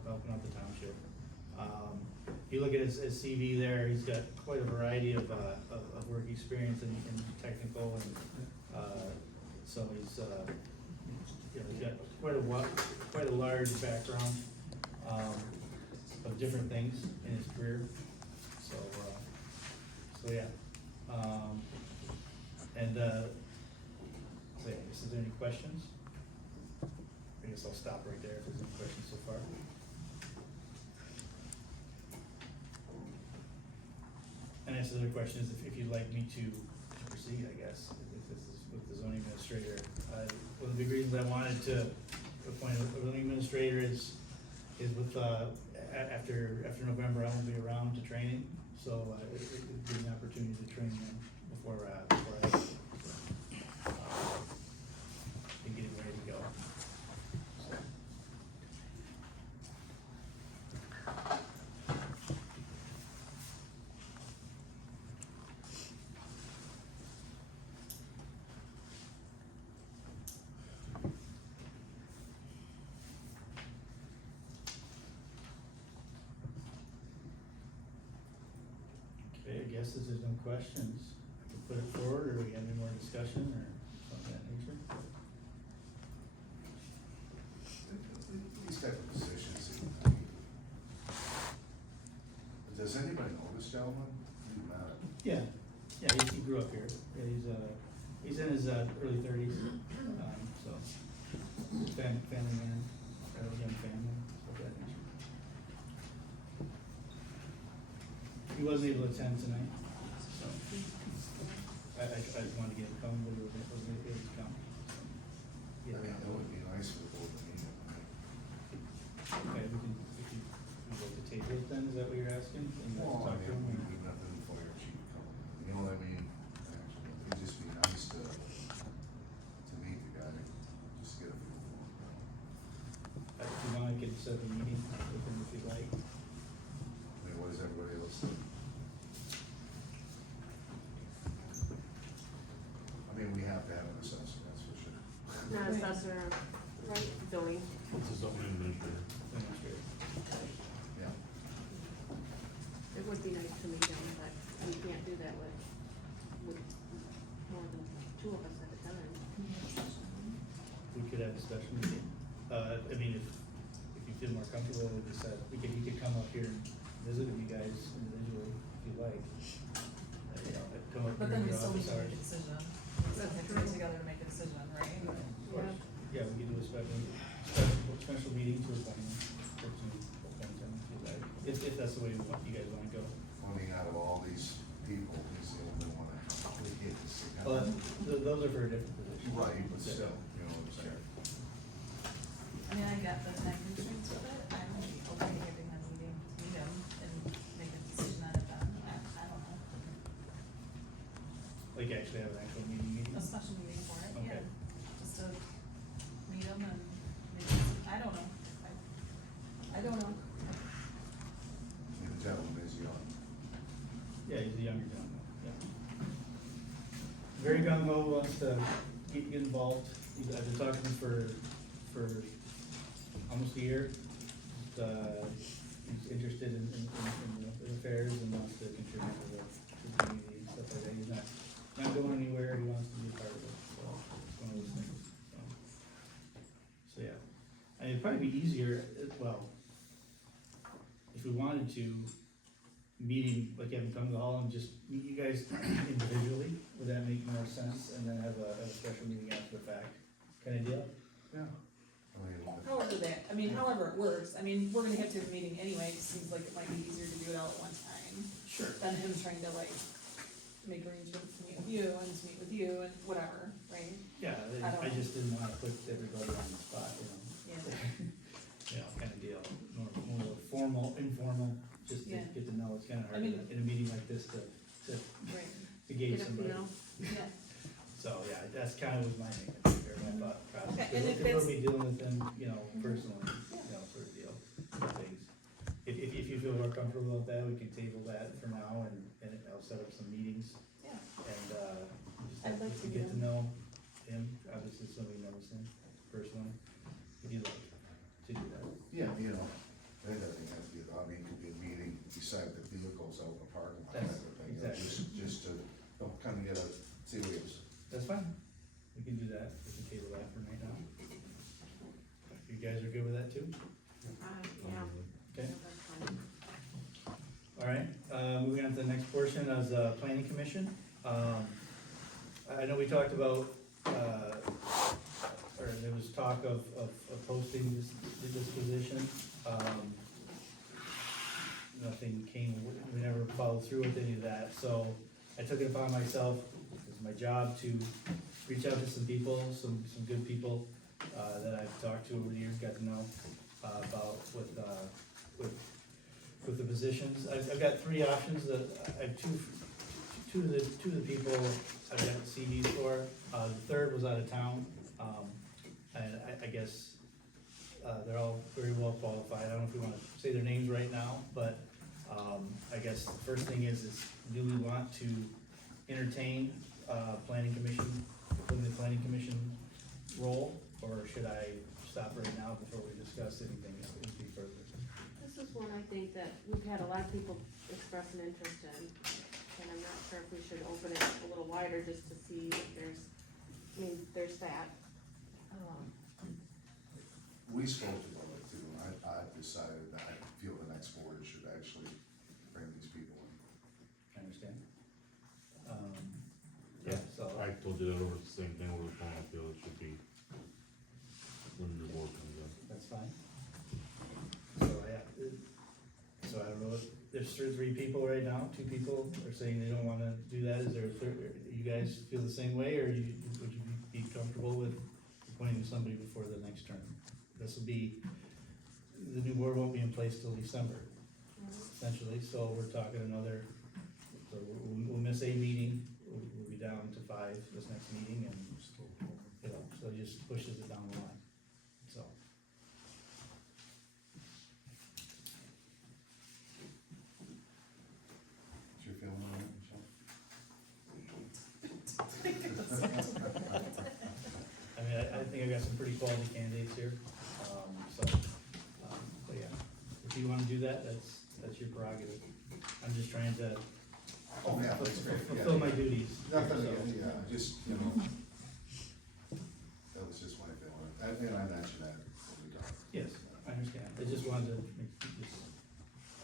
helping out the township. If you look at his CV there, he's got quite a variety of work experience in technical and, so he's, you know, he's got quite a large background, of different things in his career, so yeah. So yeah, is there any questions? I guess I'll stop right there if there's any questions so far. And answer the other question is if you'd like me to proceed, I guess, if this is with the zoning administrator. One of the big reasons I wanted to appoint a zoning administrator is with, after November, I won't be around to training, so it'd be an opportunity to train them before I be getting ready to go. So. Okay, I guess if there's no questions, I can put it forward, or we have any more discussion, or something of that nature? These type of positions, does anybody know this gentleman? Yeah, he grew up here, yeah, he's in his, early thirties, so, family man, young family, stuff of that nature. He wasn't able to attend tonight, so, I just wanted to get him come, but he wasn't able to come. So, I yeah. mean, that would be nice for both of you. Okay, if you like to table it then, is that what you're asking? And you Well, like I to talk to mean, him, or- we nothing for your chief company, you know what I mean? Actually, it'd just be nice to meet the guy, just get a feel for him. If you want, I can set up a meeting with him if you like. I mean, what does everybody else think? I mean, we have to have an assessor, that's for sure. Not assessor, right, zoning. It's a zoning administrator. Administrator. Yeah. It would be nice to meet them, but we can't do that with more than two of us at a time. We could have a special meeting. I mean, if you feel more comfortable with this, he could come up here and visit with you guys individually, if you like. You know, come up But during then we your still need office to make hours. a decision, we still have to get together to make a decision, right? Of course. Yeah, we could do a special meeting to appoint him, or to appoint him, if you like, if that's the way you guys wanna go. I mean, out of all these people, he's the only one that really hit this. Well, those are for a different position. Right, but still, you know what I'm saying? I mean, I get the time constraints of it, I'm okay giving them a meeting, to meet him and make a decision on it then, I don't know. Like actually have an actual meeting? A special meeting for it, yeah, Okay. just to meet him and make a decision, I don't know. I don't know. I mean, the gentleman is young. Yeah, he's a younger gentleman, yeah. Very gung ho, wants to get involved. I've been talking to him for almost a year. He's interested in the affairs and wants to contribute to the community and stuff like that. He's not going anywhere, he wants to be a part of it, so it's one of those things, so yeah. And it'd probably be easier, well, if we wanted to, meeting, like have him come to the hall and just meet you guys individually, would that make more sense? And then have a special meeting after the fact, kind of deal? Yeah. I mean, However it works, I mean, we're gonna have to have a meeting anyway, it seems like it might be easier to do it all at one time. Sure. Than him trying to like make arrangements to meet with you and to meet with you and whatever, right? Yeah, I just didn't wanna put everybody on the spot, you know? Yeah. You know, kind of deal, more formal, informal, just to Yeah. get to know, it's kinda I hard mean- in a meeting like this to Right. gauge Get a somebody. feel. Yeah, So, yeah, that's kind of was my maintenance, or my thought process. Okay, and if Because it's- we'll be dealing with them, you know, personally, sort of deal, things. If you feel more comfortable with that, we can table that for now, and I'll set up some meetings, Yeah. and, just I'd like to to get do to know him, obviously somebody knows him personally, if you'd like to do that. Yeah, you know, that doesn't have to be, I mean, it could be a meeting beside the vehicles out in the parking lot, type of thing. Exactly. Just to, kind of get a, see what it's. That's fine, we can do that, we can table that for right now. You guys are good with that too? Yeah. Okay. That's fine. All right, moving on to the next portion is, planning commission. I know we talked about, or there was talk of posting this position. Nothing came, we never followed through with any of that, so I took it upon myself, it's my job to reach out to some people, some good people, that I've talked to over the years, got to know, about with the positions. I've got three options that, I have two of the people I've got CVs for. The third was out of town, and I guess, they're all very well qualified. I don't know if we wanna say their names right now, but, I guess the first thing is do we want to entertain, planning commission, putting the planning commission role, or should I stop right now before we discuss anything further? This is one I think that we've had a lot of people express an interest in, and I'm not sure if we should open it a little wider just to see if there's, I mean, there's that. We spoke about it too, and I decided that I feel the next board should actually bring these people in. I understand. Yeah, so, I told you that over the same thing over the phone, I feel it should be when the board comes in. that's fine. So, yeah, so I don't know, there's three people right now, two people are saying they don't wanna do that, is there a third, you guys feel the same way, or would you be comfortable with appointing somebody before the next term? This will be, the new board won't be in place till December, essentially, so we're talking another, so we'll miss a meeting, we'll be down to 5 this next meeting, and, you know, so it just pushes it down the line, so. What's your feeling on it, Michelle? I mean, I think I got some pretty quality candidates here, but yeah, if you wanna do that, that's your prerogative. I'm just trying to Oh, yeah, that's great, yeah. fulfill my duties. Nothing, So, yeah, just, you know, that was just my feeling, and I mentioned that when we talked. Yes, I understand, I just wanted to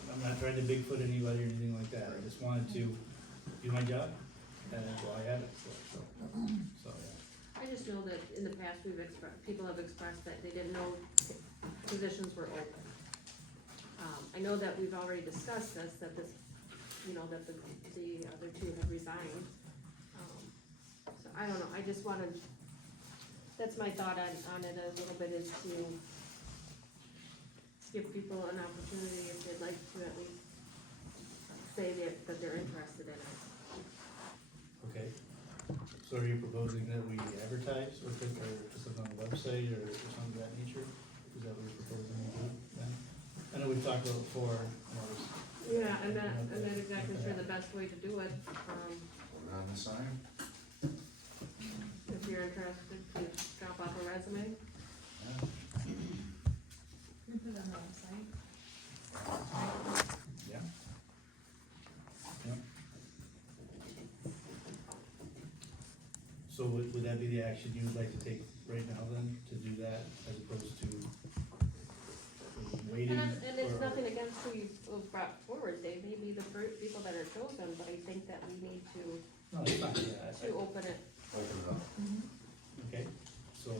I'm not trying to Bigfoot anybody or anything like that, I just wanted to do my job, and that's why I have it, so, yeah. I just know that in the past, people have expressed that they didn't know positions were open. I know that we've already discussed this, that this, you know, that the other two have resigned. So I don't know, I just wanted, that's my thought on it a little bit, is to give people an opportunity if they'd like to at least say that they're interested in it. Okay, so are you proposing that we advertise or put it on the website or something of that nature? Is that what you're proposing to do then? I know we've talked about it before, Yeah, I'm not exactly sure the best way to do it. Put it on the sign? If you're interested, to drop off a resume. Yeah. We put it on the website. yeah. Yeah. So would that be the action you would like to take right now then, to do that, as opposed to waiting? And it's or- nothing against who you've brought forward, they may be the people that are chosen, but I think that we need to No, it's fine, yeah, to open it. Open it up. okay, so,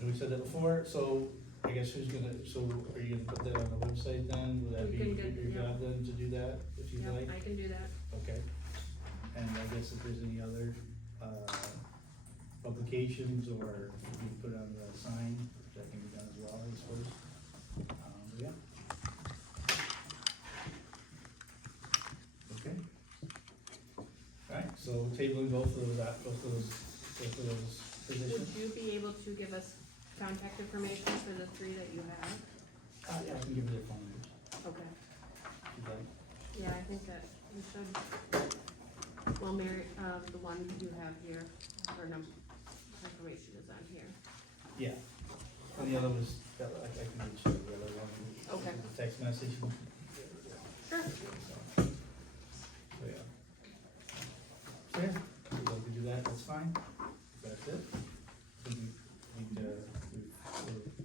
and we said that before, so I guess who's gonna, so are you gonna put that on the website then? Would that We be can get- your yeah. job then to do that, if you'd Yep, like? I can do that. Okay, and I guess if there's any other, publications or if you put on the sign, that can be done as well, I suppose. Yeah. Okay. Alright, so tabling both of those Would positions. you be able to give us contact information for the three that you have? I can give you their phone numbers, Okay. if you'd like. Yeah, I think that we should. Well, Mary, the one you have here, her information is on here. Yeah, and the other was, I can reach you, the other one. Okay. Text message. Sure. So, yeah. So, yeah, if you'd like to do that, that's fine, that's it. So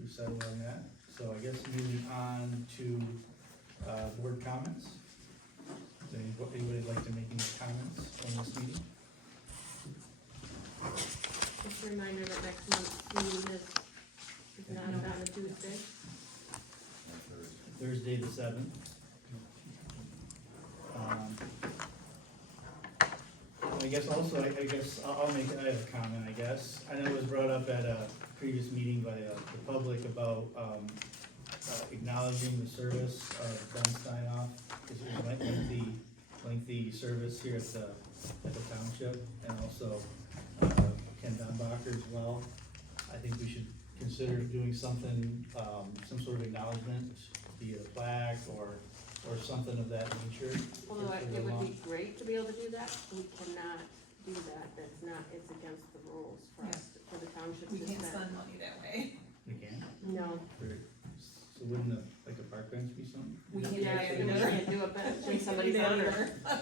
we've settled on that, so I guess moving on to, board comments. Does anybody like to make any comments on this meeting? Just a reminder that next month's meeting is not on a Tuesday. Thursday the seventh. I guess also, I guess, I have a comment, I guess. I know it was brought up at a previous meeting by the public about, acknowledging the service of Ben Steinoff. This was a lengthy service here at the township, and also, Ken Dunbacher as well. I think we should consider doing something, some sort of acknowledgement, be it a plaque or something of that nature. Although for the it would long- be great to be able to do that, we cannot do that, it's against the rules for us, for the township We to can't spend. spend money that way. We can, No, so wouldn't like a park bench be something? We Not can't yeah, actually- we either. can't do it, but We in can't somebody's do that honor. either. I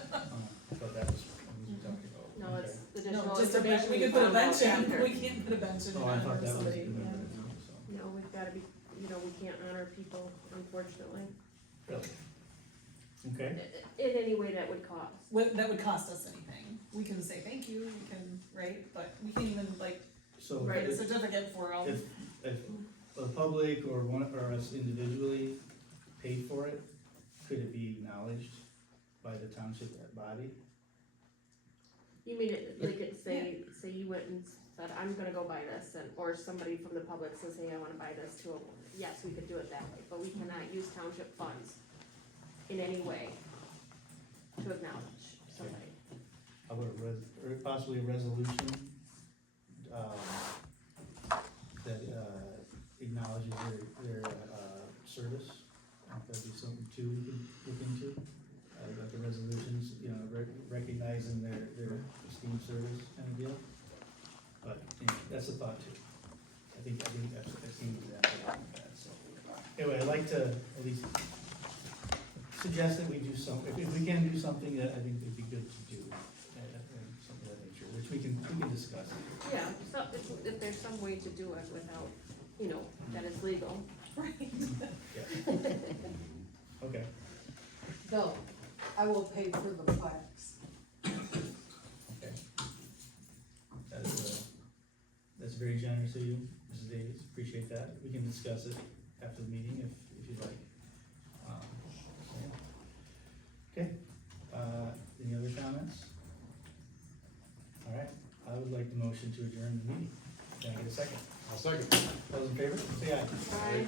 thought that was what we were talking about. No, Okay. it's No, additional just a bench, information we we could put a found out bench in, after. we can't put a bench in Oh, I honor thought of that was. somebody, in yeah. there, so. No, we've gotta be, we can't honor people, unfortunately, Really? Okay, in any way that would cost. That would cost us anything, we can say thank you, we can, right, but we can't even like so write a if, certificate for them. if the public or us individually paid for it, could it be acknowledged by the township body? You mean it, like it say you went and said, I'm gonna go buy this, and, or somebody from the public says, hey, I wanna buy this too, yes, we could do it that way, but we cannot use township funds in any way to acknowledge somebody. How about or possibly a resolution, that, acknowledges their, service? That'd be something too we could look into, like the resolutions, recognizing their esteemed service kind of deal. But, that's a thought too. I think I've seen that a lot in the past, so. Anyway, I'd like to at least suggest that we do if we can do something that I think would be good to do, something of that nature, which we can discuss. Yeah, so if there's some way to do it without, that is legal. Right. Yeah. Okay, Bill, I will pay for the plaques. okay. That is, that's very generous of you, Mrs. Davies, appreciate that. We can discuss it after the meeting if you'd like. So, yeah. Okay, any other comments? All right, I would like the motion to adjourn the meeting. Can I get a second? I'll second. Those in favor, say aye. Aye.